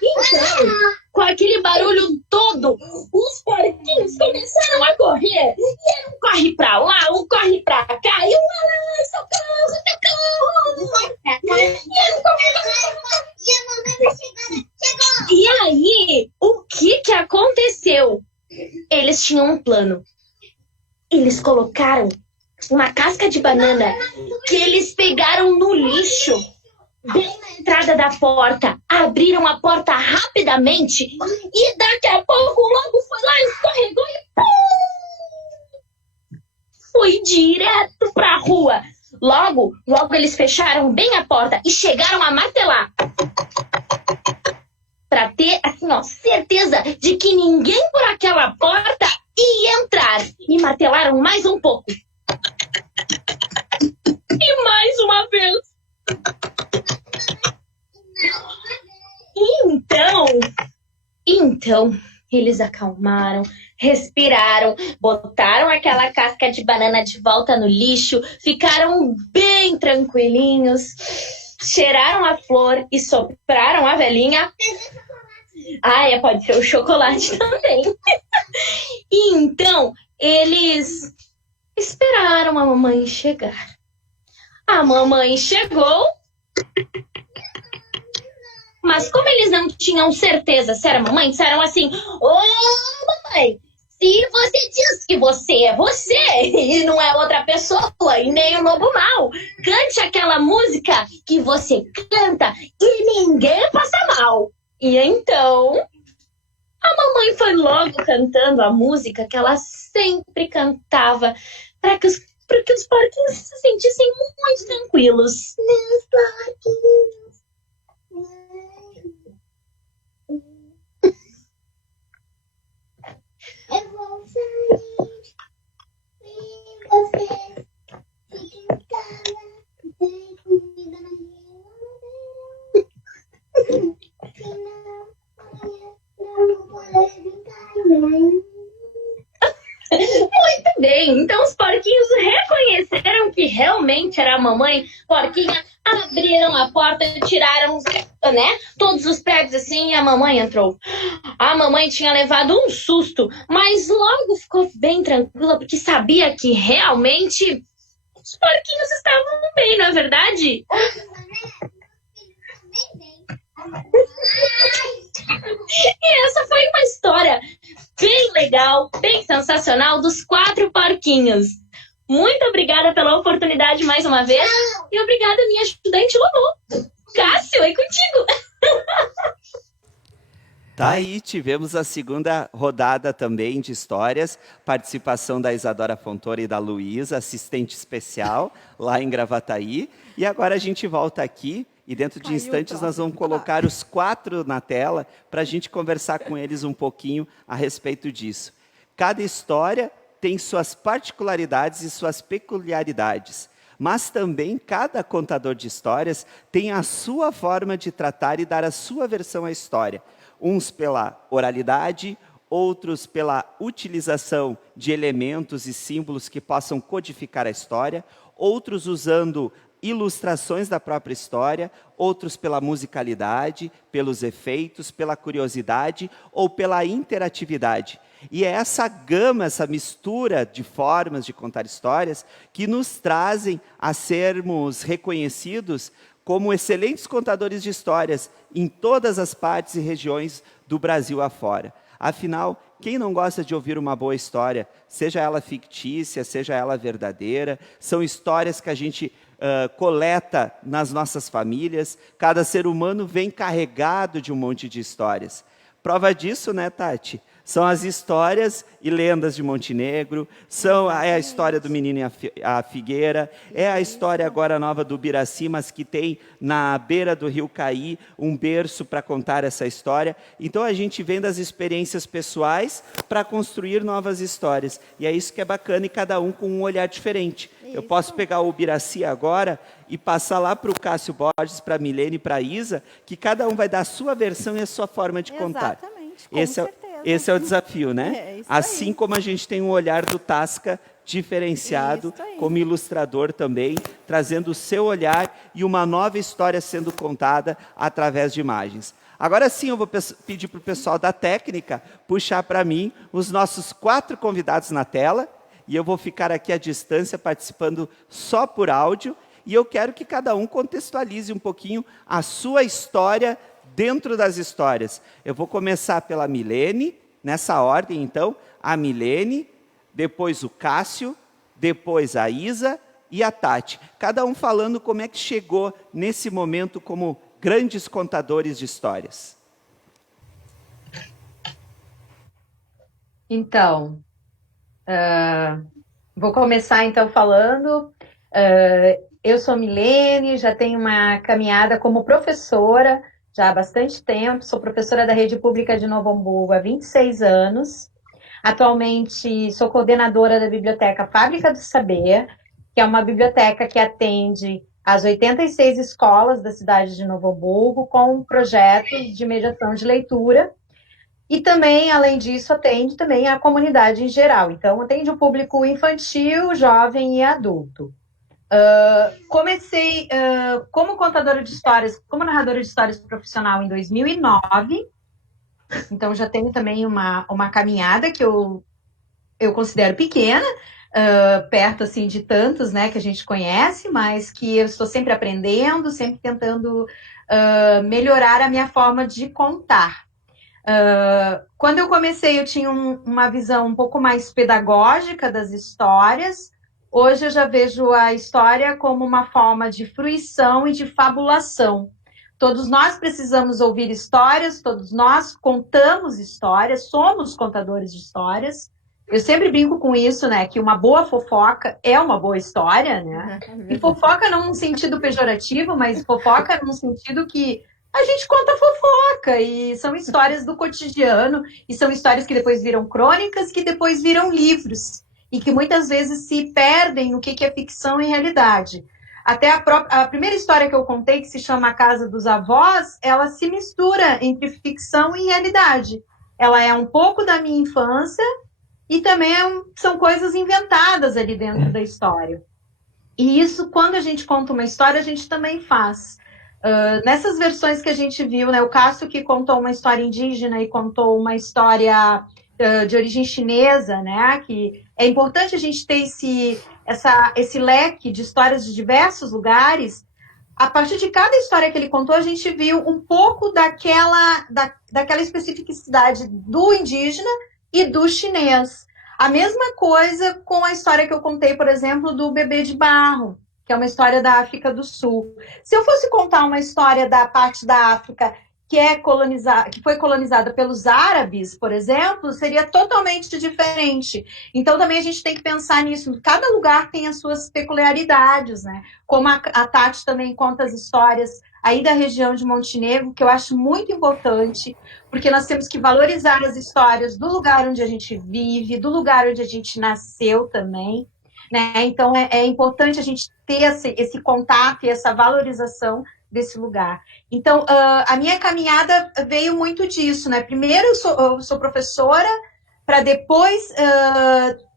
Então, com aquele barulho todo, os porquinhos começaram a correr. E um corre pra lá, um corre pra cá. E um ai, socorro. E a mamãe vai chegar. Chegou! E aí, o que aconteceu? Eles tinham um plano. Eles colocaram uma casca de banana que eles pegaram no lixo, bem na entrada da porta. Abriram a porta rapidamente e daqui a pouco o lobo foi lá, escorregou e pum! Foi direto pra rua. Logo eles fecharam bem a porta e chegaram a martelar. Pra ter, assim, ó, certeza de que ninguém por aquela porta ia entrar. E martelaram mais um pouco. E mais uma vez. Então, eles acalmaram, respiraram, botaram aquela casca de banana de volta no lixo, ficaram bem tranquilinhos, cheiraram a flor e sopraram a velhinha. Ah, pode ser o chocolate também. E então, eles esperaram a mamãe chegar. A mamãe chegou, mas como eles não tinham certeza se era mamãe, disseram assim: ô mamãe, se você diz que você é você e não é outra pessoa e nem o lobo mau, cante aquela música que você canta e ninguém passa mal. E então, a mamãe foi logo cantando a música que ela sempre cantava para que os porquinhos se sentissem muito tranquilos. Meus porquinhos. Eu vou sair e você fica em casa, tem comida na geladeira. Senão, amanhã não vou poder brincar, não. Muito bem, então os porquinhos reconheceram que realmente era a mamãe porquinha, abriram a porta, tiraram, né, todos os pregos assim e a mamãe entrou. A mamãe tinha levado um susto, mas logo ficou bem tranquila porque sabia que realmente os porquinhos estavam bem, não é verdade? E essa foi uma história bem legal, bem sensacional dos 4 porquinhos. Muito obrigada pela oportunidade mais uma vez. E obrigada, minha ajudante Lulu. Cássio, é contigo. Tá aí, tivemos a segunda rodada também de histórias, participação da Isadora Fontoura e da Luísa, assistente especial, lá em Gravataí. E agora a gente volta aqui E dentro de Caiu o instantes nós troço vamos aqui colocar os 4 na tela para a gente conversar com eles um pouquinho a respeito disso. Cada história tem suas particularidades e suas peculiaridades, mas também cada contador de histórias tem a sua forma de tratar e dar a sua versão à história. Uns pela oralidade, outros pela utilização de elementos e símbolos que possam codificar a história, outros usando ilustrações da própria história, outros pela musicalidade, pelos efeitos, pela curiosidade ou pela interatividade. E é essa gama, essa mistura de formas de contar histórias que nos trazem a sermos reconhecidos como excelentes contadores de histórias em todas as partes e regiões do Brasil afora. Afinal, quem não gosta de ouvir uma boa história, seja ela fictícia, seja ela verdadeira, são histórias que a gente coleta nas nossas famílias, cada ser humano vem carregado de um monte de histórias. Prova disso, né, Tati? São as histórias e lendas de Montenegro, é a história do menino e a figueira, é a história agora nova do Biraci, mas que tem na beira do rio Caí um berço para contar essa história. Então a gente vem das experiências pessoais para construir novas histórias. E é isso que é bacana, e cada um com um olhar diferente. Eu posso pegar o Biraci agora e passar lá para o Cássio Borges, para a Milene e para a Isa, que cada um vai dar a sua versão e a sua forma de contar. Exatamente, com certeza. Esse é o desafio, né? É isso assim aí. como a gente tem um olhar do Tasca diferenciado, Isso aí. como ilustrador também, trazendo o seu olhar e uma nova história sendo contada através de imagens. Agora sim, eu vou pedir para o pessoal da técnica puxar para mim os nossos 4 convidados na tela, e eu vou ficar aqui à distância participando só por áudio, e eu quero que cada um contextualize um pouquinho a sua história dentro das histórias. Eu vou começar pela Milene, nessa ordem, então, a Milene, depois o Cássio, depois a Isa e a Tati. Cada um falando como é que chegou nesse momento como grandes contadores de histórias. Então, vou começar então falando. Eu sou Milene, já tenho uma caminhada como professora já há bastante tempo, sou professora da Rede Pública de Novo Hamburgo há 26 anos. Atualmente sou coordenadora da Biblioteca Fábrica do Saber, que é uma biblioteca que atende as 86 escolas da cidade de Novo Hamburgo, com projetos de mediação de leitura. E também, além disso, atende também a comunidade em geral. Então, atende o público infantil, jovem e adulto. Comecei como contadora de histórias, como narradora de histórias profissional em 2009. Então, já tenho também uma caminhada que eu considero pequena, perto assim de tantos, né, que a gente conhece, mas que eu estou sempre aprendendo, sempre tentando melhorar a minha forma de contar. Quando eu comecei, eu tinha uma visão um pouco mais pedagógica das histórias. Hoje eu já vejo a história como uma forma de fruição e de fabulação. Todos nós precisamos ouvir histórias, todos nós contamos histórias, somos contadores de histórias. Eu sempre brinco com isso, né? Que uma boa fofoca é uma boa história, né? E fofoca não num sentido pejorativo, mas fofoca num sentido que a gente conta fofoca, e são histórias do cotidiano, e são histórias que depois viram crônicas, que depois viram livros, e que muitas vezes se perdem no que é ficção e realidade. Até a primeira história que eu contei, que se chama A Casa dos Avós, ela se mistura entre ficção e realidade. Ela é um pouco da minha infância, e também são coisas inventadas ali dentro da história. E isso, quando a gente conta uma história, a gente também faz. Nessas versões que a gente viu, né, o Cássio que contou uma história indígena e contou uma história de origem chinesa, né, que é importante a gente ter esse leque de histórias de diversos lugares. A partir de cada história que ele contou, a gente viu um pouco daquela especificidade do indígena e do chinês. A mesma coisa com a história que eu contei, por exemplo, do bebê de barro, que é uma história da África do Sul. Se eu fosse contar uma história da parte da África que foi colonizada pelos árabes, por exemplo, seria totalmente diferente. Então, também a gente tem que pensar nisso. Cada lugar tem as suas peculiaridades, né? Como a Tati também conta as histórias aí da região de Montenegro, que eu acho muito importante, porque nós temos que valorizar as histórias do lugar onde a gente vive, do lugar onde a gente nasceu também, né? Então, é importante a gente ter esse contato e essa valorização desse lugar. Então, a minha caminhada veio muito disso, né? Primeiro, eu sou professora, para depois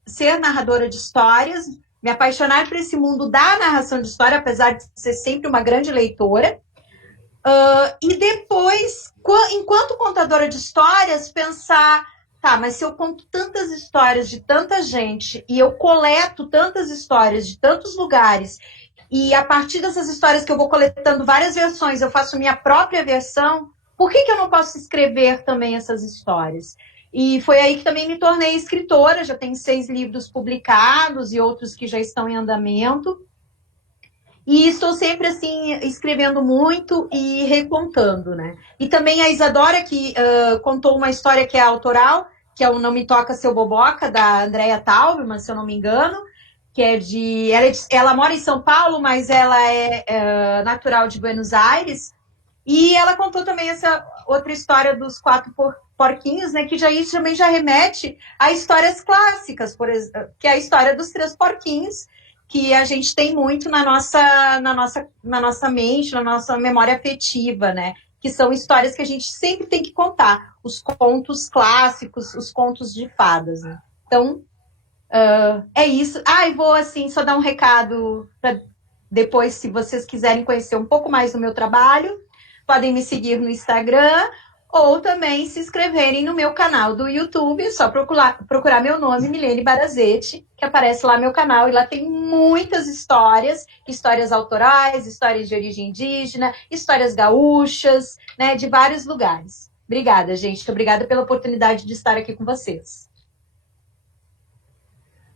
ser narradora de histórias, me apaixonar por esse mundo da narração de história, apesar de ser sempre uma grande leitora. E depois, enquanto contadora de histórias, pensar, tá, mas se eu conto tantas histórias de tanta gente e eu coleto tantas histórias de tantos lugares, e a partir dessas histórias que eu vou coletando várias versões, eu faço minha própria versão, por que eu não posso escrever também essas histórias? E foi aí que também me tornei escritora, já tenho 6 livros publicados e outros que já estão em andamento. E estou sempre, assim, escrevendo muito e recontando, né? E também a Isadora, que contou uma história que é autoral, que é o Não Me Toca Seu Boboca, da Andrea Taubman, se eu não me engano, que ela mora em São Paulo, mas ela é natural de Buenos Aires, e ela contou também essa outra história dos 4 porquinhos, né, que isso também já remete a histórias clássicas, por exemplo, que é a história dos 3 porquinhos, que a gente tem muito na nossa mente, na nossa memória afetiva, né, que são histórias que a gente sempre tem que contar, os contos clássicos, os contos de fadas, né? Então, é isso. E vou, assim, só dar um recado para depois, se vocês quiserem conhecer um pouco mais do meu trabalho, podem me seguir no Instagram ou também se inscreverem no meu canal do YouTube, só procurar meu nome, Milene Barazete, que aparece lá no meu canal, e lá tem muitas histórias autorais, histórias de origem indígena, histórias gaúchas, né, de vários lugares. Obrigada, gente. Obrigada pela oportunidade de estar aqui com vocês.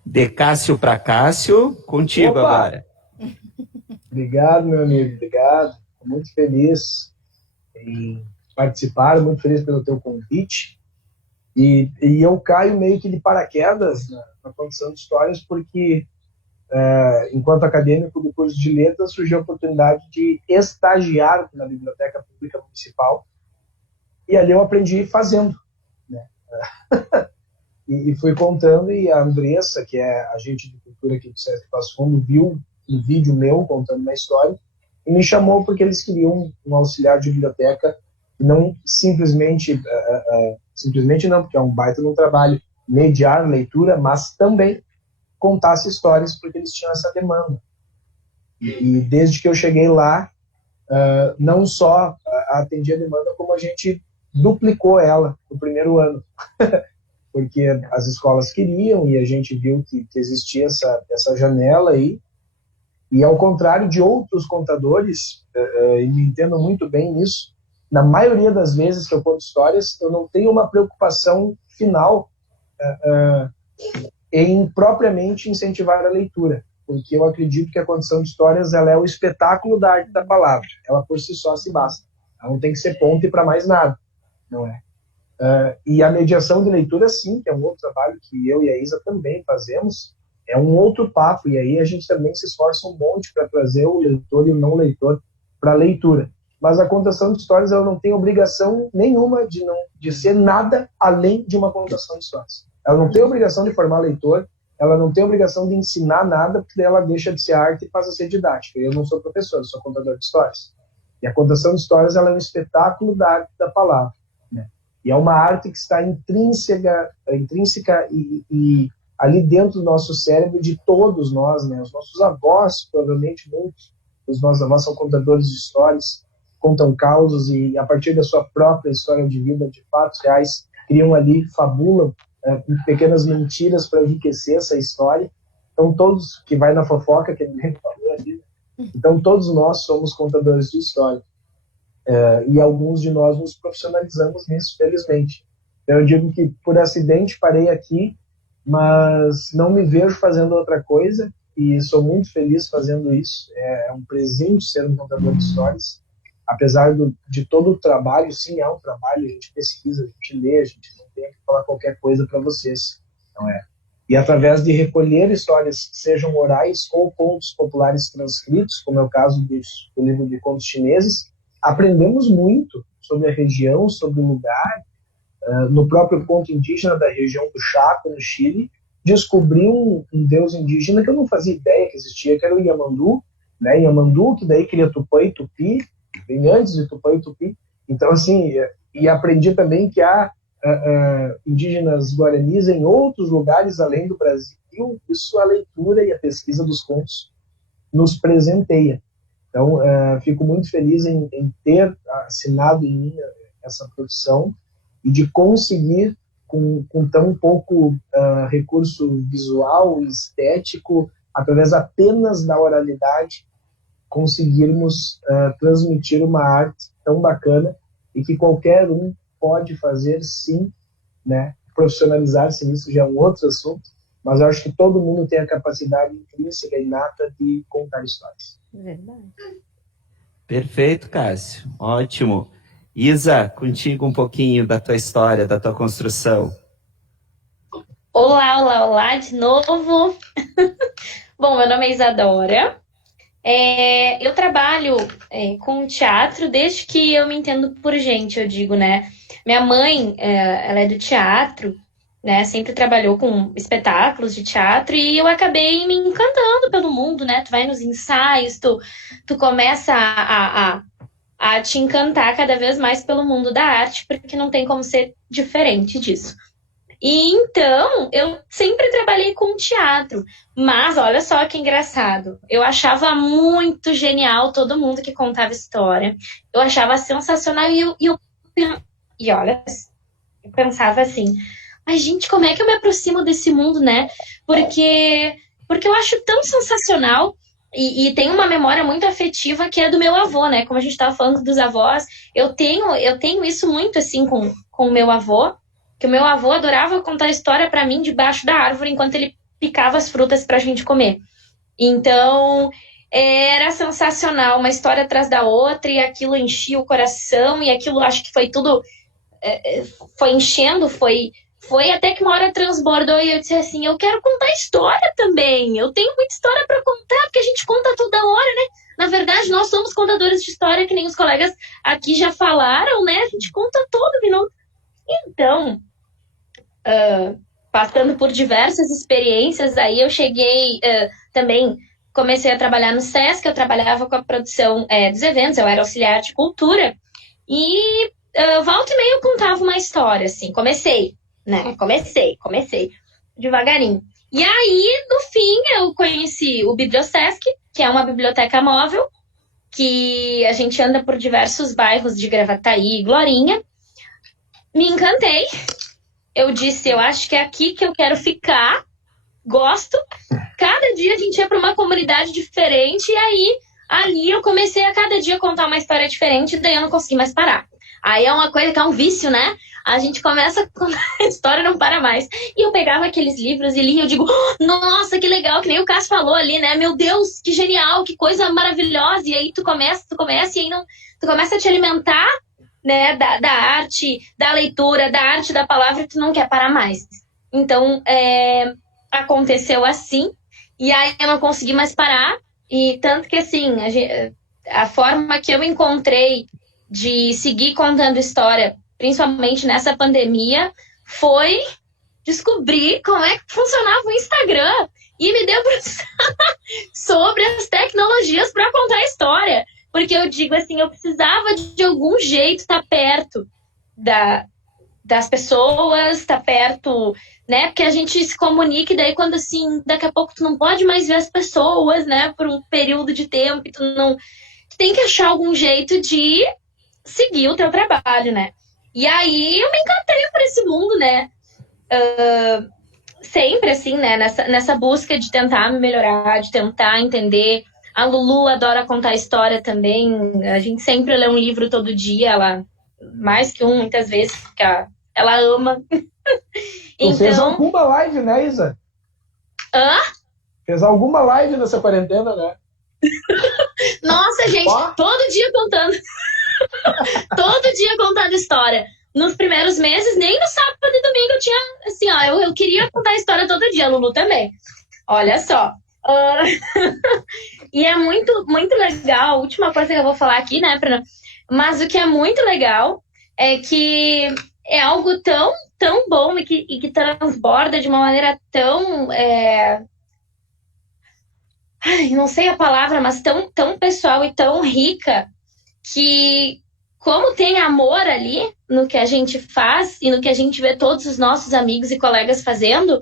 De Cássio para Cássio, contigo. Opa! Agora. Obrigado, meu amigo, obrigado. Estou muito feliz em participar, muito feliz pelo teu convite. E eu caio meio que de paraquedas na condição de histórias, porque, enquanto acadêmico do curso de letras, surgiu a oportunidade de estagiar na Biblioteca Pública Municipal, e ali eu aprendi fazendo, né? E fui contando, e a Andressa, que é agente de cultura aqui do Sesc Passo Fundo, viu um vídeo meu contando uma história e me chamou porque eles queriam um auxiliar de biblioteca, não simplesmente não, porque é um baita no trabalho, mediar leitura, mas também contasse histórias, porque eles tinham essa demanda. E desde que eu cheguei lá, não só atendi a demanda, como a gente duplicou ela no primeiro ano. Porque as escolas queriam, e a gente viu que existia essa janela aí. E ao contrário de outros contadores, e me entendo muito bem nisso, na maioria das vezes que eu conto histórias, eu não tenho uma preocupação final em propriamente incentivar a leitura, porque eu acredito que a contação de histórias ela é o espetáculo da arte da palavra. Ela por si só se basta. Ela não tem que ser ponte para mais nada, não é? E a mediação de leitura, sim, que é um outro trabalho que eu e a Isa também fazemos, é um outro papo, e aí a gente também se esforça um monte para trazer o leitor e o não leitor para a leitura. Mas a contação de histórias ela não tem obrigação nenhuma de ser nada além de uma contação de histórias. Ela não tem obrigação de formar leitor, ela não tem obrigação de ensinar nada, porque ela deixa de ser arte e passa a ser didática. Eu não sou professor, eu sou contador de histórias. E a contação de histórias ela é um espetáculo da arte da palavra, né? E é uma arte que está intrínseca e ali dentro do nosso cérebro de todos nós, né? Os nossos avós, provavelmente muitos dos nossos avós são contadores de histórias, contam causos e a partir da sua própria história de vida, de fatos reais, criam ali, fabulam pequenas mentiras para enriquecer essa história. Então todos, que vai na fofoca, que ele falou ali, então todos nós somos contadores de história. E alguns de nós nos profissionalizamos nisso, felizmente. Então, eu digo que por acidente parei aqui, mas não me vejo fazendo outra coisa e sou muito feliz fazendo isso. É um presente ser um contador de histórias apesar de todo o trabalho, sim, é um trabalho, a gente pesquisa, a gente lê, a gente não tem que falar qualquer coisa para vocês, não é? E através de recolher histórias, sejam orais ou contos populares transcritos, como é o caso do livro de contos chineses, aprendemos muito sobre a região, sobre o lugar. No próprio conto indígena da região do Chaco, no Chile, descobri um deus indígena que eu não fazia ideia que existia, que era o Yamandu, né? Yamandu, que daí cria Tupã e Tupi, bem antes de Tupã e Tupi. Então, assim, e aprendi também que há indígenas guaranis em outros lugares além do Brasil. Isso a leitura e a pesquisa dos contos nos presenteia. Então, fico muito feliz em ter assinado em mim essa profissão e de conseguir, com tão pouco recurso visual e estético, através apenas da oralidade, conseguirmos transmitir uma arte tão bacana e que qualquer um pode fazer, sim, né? Profissionalizar-se nisso já é um outro assunto, mas eu acho que todo mundo tem a capacidade intrínseca e inata de contar histórias. Verdade. Perfeito, Cássio. Ótimo. Isa, contigo um pouquinho da tua história, da tua construção. Olá, olá, olá, de novo. Bom, meu nome é Isadora. Eu trabalho com teatro desde que eu me entendo por gente, eu digo, né? Minha mãe, ela é do teatro, né? Sempre trabalhou com espetáculos de teatro e eu acabei me encantando pelo mundo, né? Tu vai nos ensaios, tu começa a te encantar cada vez mais pelo mundo da arte, porque não tem como ser diferente disso. E então, eu sempre trabalhei com teatro, mas olha só que engraçado, eu achava muito genial todo mundo que contava história, eu achava sensacional e olha, eu pensava assim, mas gente, como é que eu me aproximo desse mundo, né? Porque eu acho tão sensacional e tem uma memória muito afetiva que é do meu avô, né? Como a gente estava falando dos avós, eu tenho isso muito assim com o meu avô, que o meu avô adorava contar história para mim debaixo da árvore enquanto ele picava as frutas pra gente comer. Então, era sensacional, uma história atrás da outra, e aquilo enchia o coração, e aquilo acho que foi tudo, foi enchendo, foi até que uma hora transbordou e eu disse assim, eu quero contar história também, eu tenho muita história para contar, porque a gente conta toda hora, né? Na verdade, nós somos contadores de história, que nem os colegas aqui já falaram, né? A gente conta todo minuto. Então, passando por diversas experiências, aí eu cheguei, também comecei a trabalhar no SESC, eu trabalhava com a produção dos eventos, eu era auxiliar de cultura, e volta e meia eu contava uma história, assim, comecei devagarinho. E aí, no fim, eu conheci o Bibliosesc, que é uma biblioteca móvel, que a gente anda por diversos bairros de Gravataí e Glorinha. Me encantei. Eu disse, eu acho que é aqui que eu quero ficar. Gosto. Cada dia a gente ia para uma comunidade diferente e aí, ali eu comecei a cada dia contar uma história diferente e daí eu não consegui mais parar. Aí é uma coisa que é um vício, né? A gente começa a contar a história e não para mais. E eu pegava aqueles livros e lia e eu digo, nossa, que legal, que nem o Cássio falou ali, né? Meu Deus, que genial, que coisa maravilhosa. E aí tu começa e aí tu começa a te alimentar, né, da arte, da leitura, da arte da palavra, e tu não quer parar mais. Então, aconteceu assim, e aí eu não consegui mais parar, e tanto que, assim, a forma que eu encontrei de seguir contando história, principalmente nessa pandemia, foi descobrir como é que funcionava o Instagram, e me debruçar sobre as tecnologias para contar história. Porque eu digo assim, eu precisava de algum jeito estar perto das pessoas, estar perto, né? Porque a gente se comunica e daí quando assim, daqui a pouco tu não pode mais ver as pessoas, né? Por um período de tempo e tu tem que achar algum jeito de seguir o teu trabalho, né? E aí eu me encantei por esse mundo, né? Sempre assim, né? Nessa busca de tentar me melhorar, de tentar entender. A Lulu adora contar história também. A gente sempre lê um livro todo dia, ela mais que um, muitas vezes, porque ela ama. Então... fez alguma live, né, Isa? Hã? Fez alguma live nessa quarentena, né? Nossa, gente, todo dia contando. Todo dia contando história. Nos primeiros meses, nem no sábado e domingo eu tinha, assim, ó, eu queria contar história todo dia, a Lulu também. Olha só. E é muito, muito legal, a última coisa que eu vou falar aqui, né, mas o que é muito legal é que é algo tão, tão bom e que transborda de uma maneira tão... não sei a palavra, mas tão, tão pessoal e tão rica, que como tem amor ali no que a gente faz e no que a gente vê todos os nossos amigos e colegas fazendo,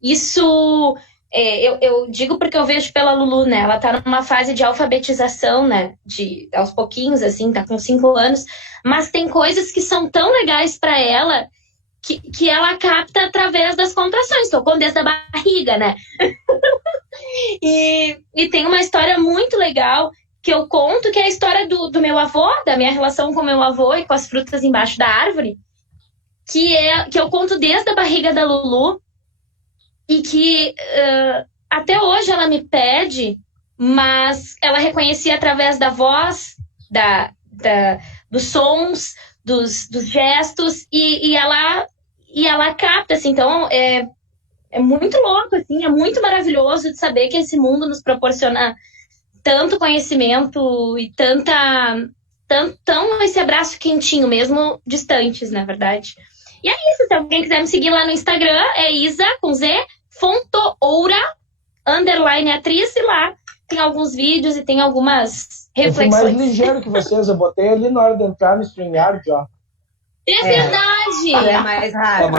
isso... eu digo porque eu vejo pela Lulu, né? Ela tá numa fase de alfabetização, né? Aos pouquinhos, assim, tá com 5 anos. Mas tem coisas que são tão legais para ela que ela capta através das contrações. Tô com desde a barriga, né? e tem uma história muito legal que eu conto, que é a história do meu avô, da minha relação com o meu avô e com as frutas embaixo da árvore, que eu conto desde a barriga da Lulu, e que até hoje ela me pede, mas ela reconhecia através da voz, dos sons, dos gestos, e ela capta, assim. Então é muito louco, assim, é muito maravilhoso de saber que esse mundo nos proporciona tanto conhecimento e tão esse abraço quentinho, mesmo distantes, na verdade. E é isso, se alguém quiser me seguir lá no Instagram, é Isa, com Z, Fontoura, _atriz, e lá tem alguns vídeos e tem algumas reflexões. Eu fui mais ligeiro que vocês, eu botei ali na hora de entrar no StreamYard, ó. É verdade! É mais rápido.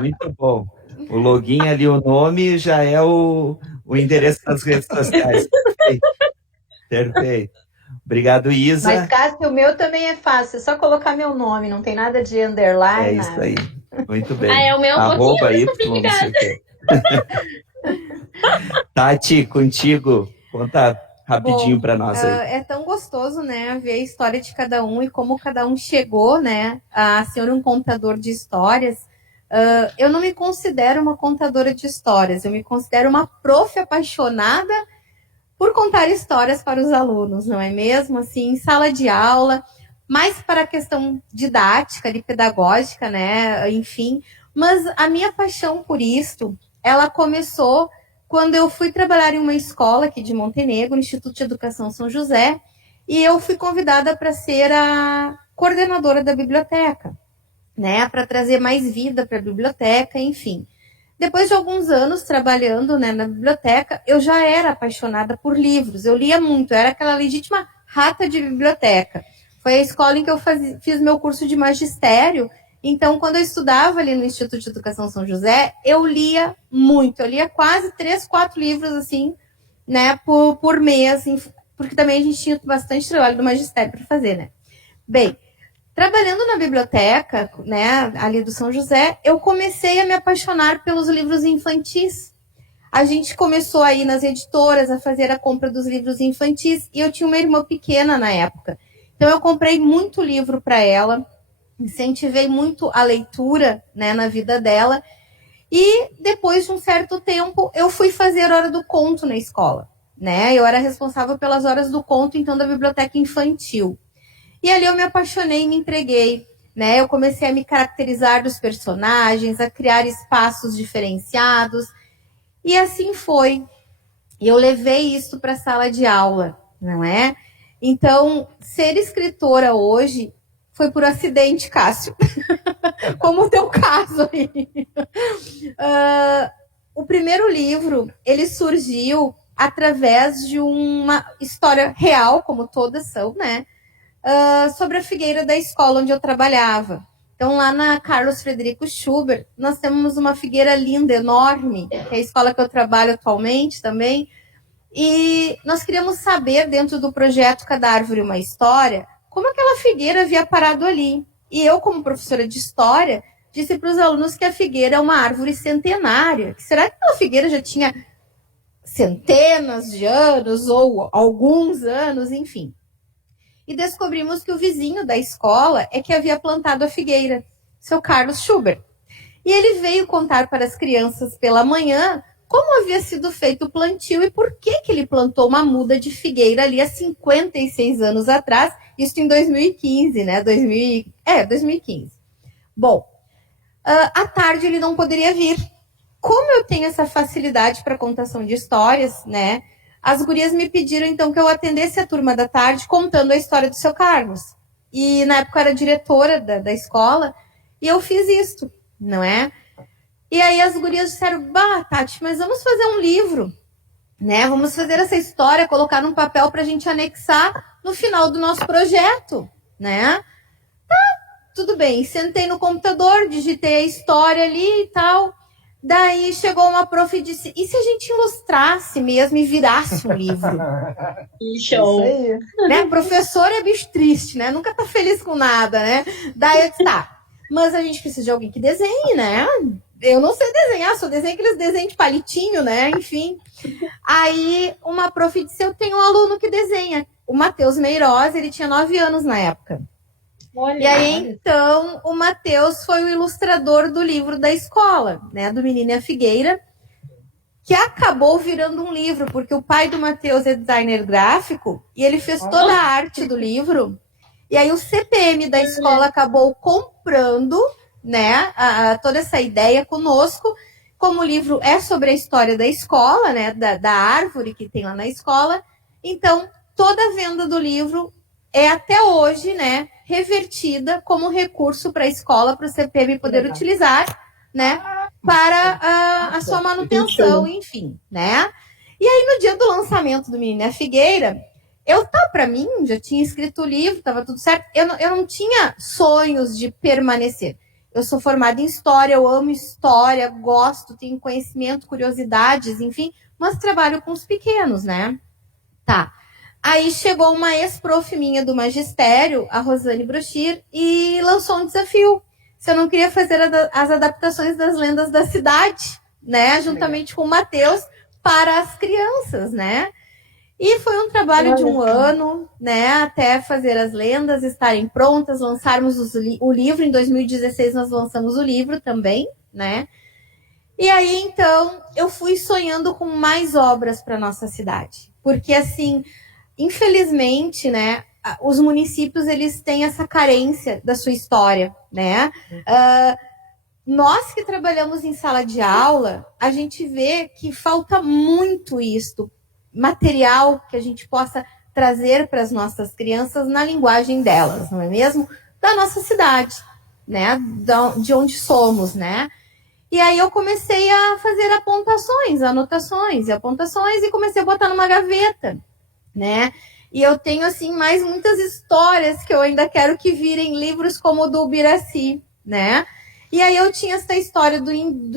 Muito bom. O login ali, o nome, já é o endereço das redes sociais. Perfeito. Obrigado, Isa. Mas, Cássio, o meu também é fácil. É só colocar meu nome. Não tem nada de underline. É isso aí. Muito bem. É o meu @ Y, não sei o quê. Tati, contigo. Conta rapidinho para nós aí. É tão gostoso, né, ver a história de cada um e como cada um chegou, né, a ser um contador de histórias. Eu não me considero uma contadora de histórias, eu me considero uma prof apaixonada por contar histórias para os alunos, não é mesmo? Assim, em sala de aula, mais para a questão didática e pedagógica, né, enfim. Mas a minha paixão por isto, ela começou quando eu fui trabalhar em uma escola aqui de Montenegro, no Instituto de Educação São José, e eu fui convidada para ser a coordenadora da biblioteca, né, para trazer mais vida para a biblioteca, enfim. Depois de alguns anos trabalhando, né, na biblioteca, eu já era apaixonada por livros, eu lia muito, eu era aquela legítima rata de biblioteca. Foi a escola em que eu fiz meu curso de magistério. Então, quando eu estudava ali no Instituto de Educação São José, eu lia muito. Eu lia quase 3, 4 livros, assim, né, por mês, porque também a gente tinha bastante trabalho do magistério para fazer, né. Bem, trabalhando na biblioteca, né, ali do São José, eu comecei a me apaixonar pelos livros infantis. A gente começou aí nas editoras a fazer a compra dos livros infantis, e eu tinha uma irmã pequena na época. Então, eu comprei muito livro para ela, incentivei muito a leitura, né, na vida dela. E depois de um certo tempo, eu fui fazer hora do conto na escola, né? Eu era responsável pelas horas do conto, então, da biblioteca infantil. E ali eu me apaixonei e me entreguei, né? Eu comecei a me caracterizar dos personagens, a criar espaços diferenciados. E assim foi. E eu levei isso para a sala de aula, não é? Então, ser escritora hoje foi por acidente, Cássio. Como o teu caso aí. O primeiro livro, ele surgiu através de uma história real, como todas são, né? Sobre a figueira da escola onde eu trabalhava. Então, lá na Carlos Frederico Schubert, nós temos uma figueira linda, enorme, que é a escola que eu trabalho atualmente também. E nós queríamos saber, dentro do projeto Cada Árvore Uma História, como aquela figueira havia parado ali. E eu, como professora de história, disse para os alunos que a figueira é uma árvore centenária. Será que aquela figueira já tinha centenas de anos ou alguns anos, enfim. E descobrimos que o vizinho da escola é que havia plantado a figueira, seu Carlos Schubert. E ele veio contar para as crianças pela manhã como havia sido feito o plantio e por que ele plantou uma muda de figueira ali há 56 anos atrás, isso em 2015, né? 2015. Bom, à tarde ele não poderia vir. Como eu tenho essa facilidade para contação de histórias, né? As gurias me pediram, então, que eu atendesse a turma da tarde contando a história do seu Carlos. E, na época, eu era diretora da escola, e eu fiz isso, não é? E aí as gurias disseram, bah, Tati, mas vamos fazer um livro, né? Vamos fazer essa história, colocar num papel para a gente anexar no final do nosso projeto, né? Tá, tudo bem. Sentei no computador, digitei a história ali e tal. Daí chegou uma prof e disse, e se a gente ilustrasse mesmo e virasse um livro? Show! Né? Professor é bicho triste, né? Nunca tá feliz com nada, né? Daí eu disse, tá, mas a gente precisa de alguém que desenhe, né? Eu não sei desenhar, só desenho aqueles desenhos de palitinho, né? Enfim. Aí uma prof disse, eu tenho um aluno que desenha. O Matheus Meiroz, ele tinha 9 anos na época. Olha, e aí, então, o Matheus foi o ilustrador do livro da escola, né? Do Menino e a Figueira, que acabou virando um livro, porque o pai do Matheus é designer gráfico e ele fez toda a arte do livro. E aí o CPM da escola acabou comprando, né, toda essa ideia conosco. Como o livro é sobre a história da escola, né, da árvore que tem lá na escola, então toda a venda do livro é até hoje, né, revertida como recurso para a escola, para o CPM poder utilizar, né, para a sua manutenção, enfim, né. E aí no dia do lançamento do Menino e a Figueira, para mim, já tinha escrito o livro, estava tudo certo, eu não tinha sonhos de permanecer. Eu sou formada em história, eu amo história, gosto, tenho conhecimento, curiosidades, enfim, mas trabalho com os pequenos, né? Tá. Aí chegou uma ex-prof minha do magistério, a Rosane Brochir, e lançou um desafio. Se eu não queria fazer as adaptações das lendas da cidade, né? Juntamente com o Matheus, para as crianças, né? E foi um trabalho de um ano, né, até fazer as lendas estarem prontas, lançarmos o livro. Em 2016 nós lançamos o livro também, né? E aí, então, eu fui sonhando com mais obras para nossa cidade. Porque, assim, infelizmente, né, os municípios, eles têm essa carência da sua história, né? Nós que trabalhamos em sala de aula, a gente vê que falta muito isso, material que a gente possa trazer para as nossas crianças na linguagem delas, não é mesmo? Da nossa cidade, né? De onde somos, né? E aí eu comecei a fazer anotações e apontações e comecei a botar numa gaveta, né? E eu tenho, assim, mais muitas histórias que eu ainda quero que virem livros como o do Ubiraci, né? E aí eu tinha essa história do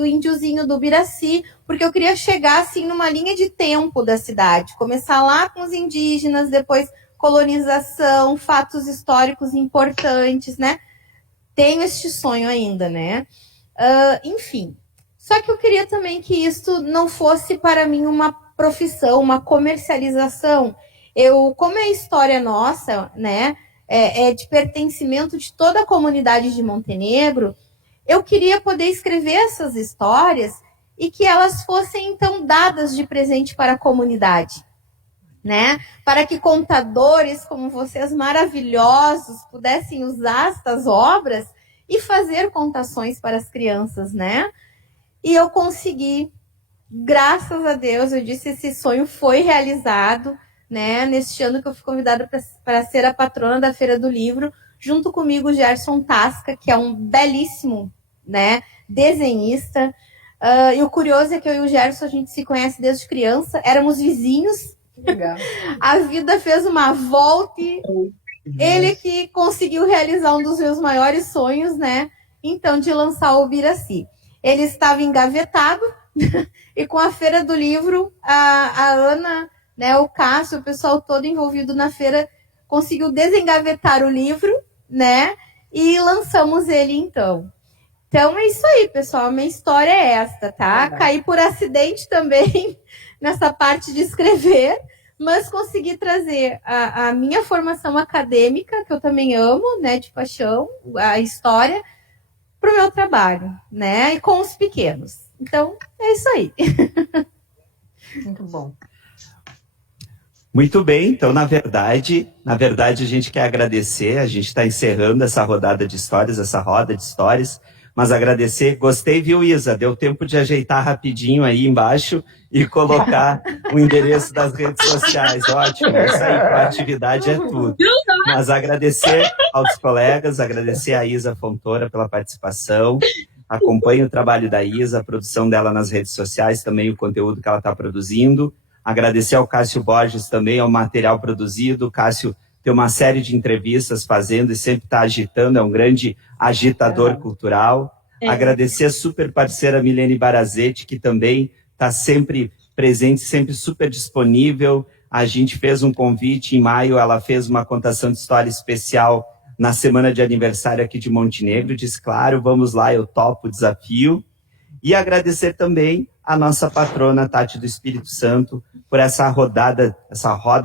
índiozinho do Ubiraci, porque eu queria chegar, assim, numa linha de tempo da cidade. Começar lá com os indígenas, depois colonização, fatos históricos importantes, né? Tenho este sonho ainda, né? Enfim. Só que eu queria também que isso não fosse para mim uma profissão, uma comercialização. Como é a história nossa, né? É de pertencimento de toda a comunidade de Montenegro, eu queria poder escrever essas histórias e que elas fossem, então, dadas de presente para a comunidade, né? Para que contadores como vocês, maravilhosos, pudessem usar estas obras e fazer contações para as crianças, né? E eu consegui, graças a Deus, eu disse, esse sonho foi realizado, né? Neste ano que eu fui convidada para ser a patrona da Feira do Livro, junto comigo o Gerson Tasca, que é um belíssimo, né, desenhista. E o curioso é que eu e o Gerson, a gente se conhece desde criança, éramos vizinhos. Legal. A vida fez uma volta e ele que conseguiu realizar um dos meus maiores sonhos, né, então, de lançar o Ubiraci. Ele estava engavetado e com a Feira do Livro, a Ana, né, o Cássio, o pessoal todo envolvido na feira, conseguiu desengavetar o livro, né? E lançamos ele, então. Então, é isso aí, pessoal. A minha história é esta, tá? Caí por acidente também nessa parte de escrever, mas consegui trazer a minha formação acadêmica, que eu também amo, né? De paixão, a história, para o meu trabalho, né? E com os pequenos. Então, é isso aí. Muito bom. Muito bem, então na verdade a gente quer agradecer, a gente está encerrando essa rodada de histórias, essa roda de histórias, mas agradecer, gostei, viu, Isa? Deu tempo de ajeitar rapidinho aí embaixo e colocar o endereço das redes sociais, ótimo, isso aí, proatividade é tudo. Mas agradecer aos colegas, agradecer a Isa Fontoura pela participação, acompanhe o trabalho da Isa, a produção dela nas redes sociais, também o conteúdo que ela está produzindo. Agradecer ao Cássio Borges também, ao material produzido. O Cássio tem uma série de entrevistas fazendo e sempre está agitando, é um grande agitador cultural. Agradecer a super parceira Milene Barazetti, que também está sempre presente, sempre super disponível. A gente fez um convite em maio, ela fez uma contação de história especial na semana de aniversário aqui de Montenegro. Disse, claro, vamos lá, eu topo o desafio. E agradecer também a nossa patrona, Tati do Espírito Santo, por essa roda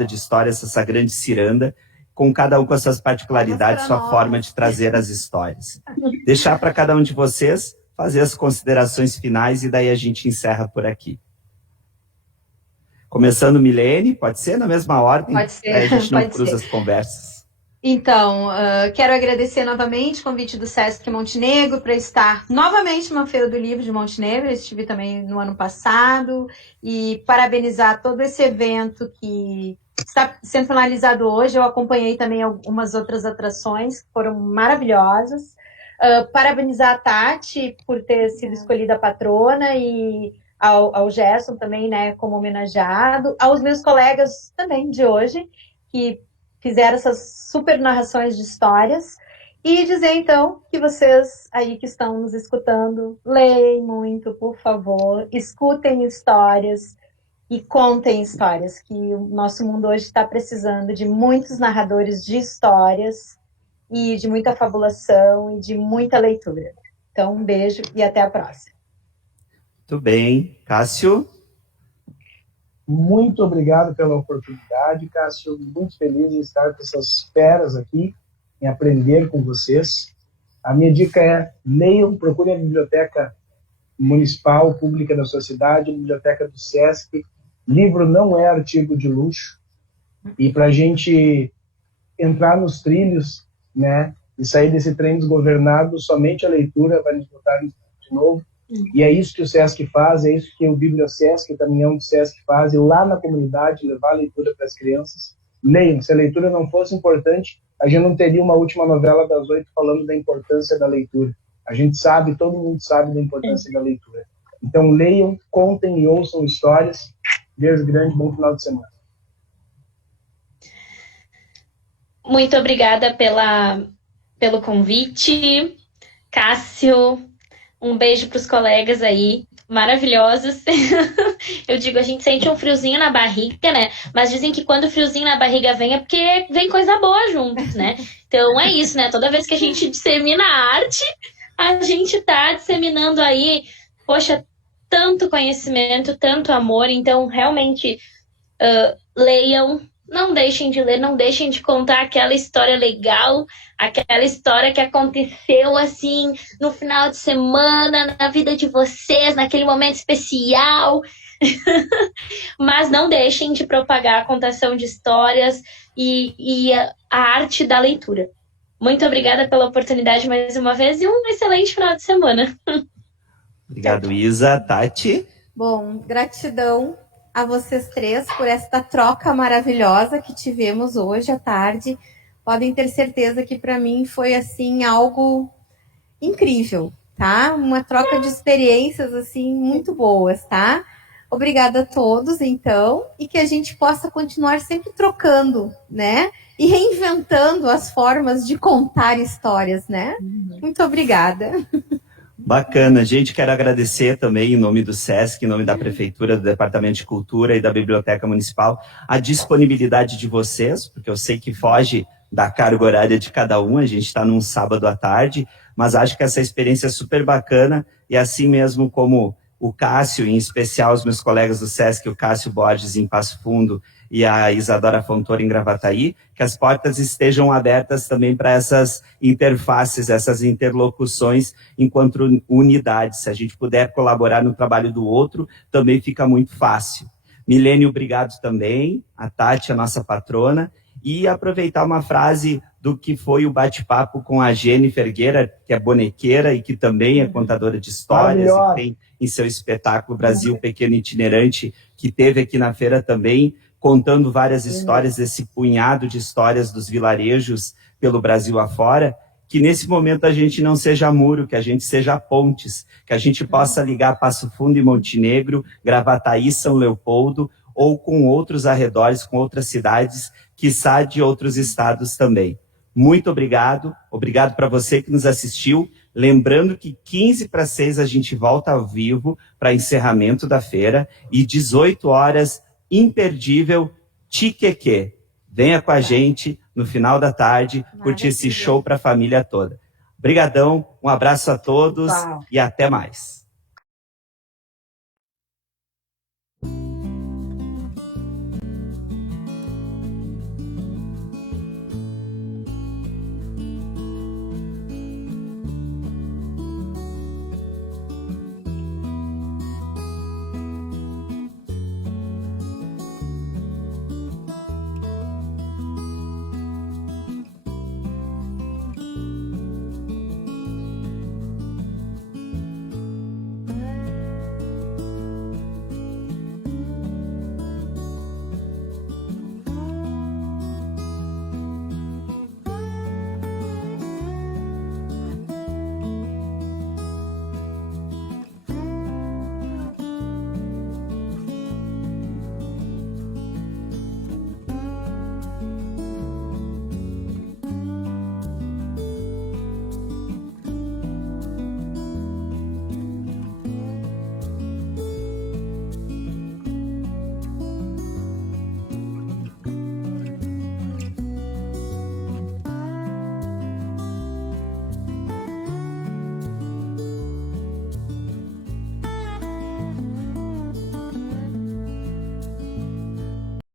de histórias, essa grande ciranda, com cada um com as suas particularidades, sua forma de trazer as histórias. Deixar para cada um de vocês fazer as considerações finais e daí a gente encerra por aqui. Começando, Milene, pode ser na mesma ordem? Pode ser. Aí a gente não Pode cruza ser. as conversas. Então, quero agradecer novamente o convite do Sesc Montenegro para estar novamente numa Feira do Livro de Montenegro. Eu estive também no ano passado e parabenizar todo esse evento que está sendo finalizado hoje. Eu acompanhei também algumas outras atrações que foram maravilhosas. Parabenizar a Tati por ter sido escolhida a patrona e ao Gerson também, né, como homenageado. Aos meus colegas também de hoje, que fizeram essas super narrações de histórias, e dizer, então, que vocês aí que estão nos escutando, leem muito, por favor, escutem histórias e contem histórias, que o nosso mundo hoje está precisando de muitos narradores de histórias e de muita fabulação e de muita leitura. Então, um beijo e até a próxima. Muito bem. Cássio? Muito obrigado pela oportunidade, Cássio. Muito feliz em estar com essas feras aqui, em aprender com vocês. A minha dica é: leiam, procurem a biblioteca municipal, pública da sua cidade, a biblioteca do Sesc. Livro não é artigo de luxo. E para a gente entrar nos trilhos, né, e sair desse trem desgovernado, somente a leitura vai nos botar de novo. E é isso que o Sesc faz, é isso que o Bibliosesc, o Caminhão do Sesc faz, e lá na comunidade levar a leitura para as crianças. Leiam, se a leitura não fosse importante, a gente não teria uma última novela das 8 falando da importância da leitura. A gente sabe, todo mundo sabe da importância da leitura. Então leiam, contem e ouçam histórias. Beijo grande, bom final de semana. Muito obrigada pelo convite, Cássio. Um beijo para os colegas aí, maravilhosos. Eu digo, a gente sente um friozinho na barriga, né? Mas dizem que quando o friozinho na barriga vem é porque vem coisa boa junto, né? Então é isso, né? Toda vez que a gente dissemina a arte, a gente tá disseminando aí, poxa, tanto conhecimento, tanto amor. Então, realmente, leiam. Não deixem de ler, não deixem de contar aquela história legal, aquela história que aconteceu assim no final de semana, na vida de vocês, naquele momento especial. Mas não deixem de propagar a contação de histórias e a arte da leitura. Muito obrigada pela oportunidade mais uma vez e um excelente final de semana. Obrigado, Isa. Tati? Bom, gratidão a vocês três por esta troca maravilhosa que tivemos hoje à tarde. Podem ter certeza que para mim foi assim algo incrível, tá? Uma troca de experiências assim muito boas, tá? Obrigada a todos, então, e que a gente possa continuar sempre trocando, né? E reinventando as formas de contar histórias, né? Muito obrigada. Bacana, gente, quero agradecer também em nome do Sesc, em nome da Prefeitura, do Departamento de Cultura e da Biblioteca Municipal, a disponibilidade de vocês, porque eu sei que foge da carga horária de cada um, a gente está num sábado à tarde, mas acho que essa experiência é super bacana e assim mesmo como o Cássio, em especial os meus colegas do Sesc, o Cássio Borges em Passo Fundo e a Isadora Fontoura em Gravataí, que as portas estejam abertas também para essas interfaces, essas interlocuções enquanto unidade. Se a gente puder colaborar no trabalho do outro, também fica muito fácil. Milene, obrigado também, a Tati, a nossa patrona, e aproveitar uma frase do que foi o bate-papo com a Jennifer Guerra, que é bonequeira e que também é contadora de histórias, e tem em seu espetáculo Brasil Pequeno Itinerante, que teve aqui na feira também, contando várias histórias, desse punhado de histórias dos vilarejos pelo Brasil afora, que nesse momento a gente não seja muro, que a gente seja pontes, que a gente possa ligar Passo Fundo e Montenegro, Gravataí, São Leopoldo, ou com outros arredores, com outras cidades, quiçá de outros estados também. Muito obrigado, obrigado para você que nos assistiu. Lembrando que 15:06 a gente volta ao vivo para encerramento da feira e 18 horas, imperdível, Tiqueque. Venha com a gente no final da tarde, curtir esse show para a família toda. Obrigadão, um abraço a todos e até mais.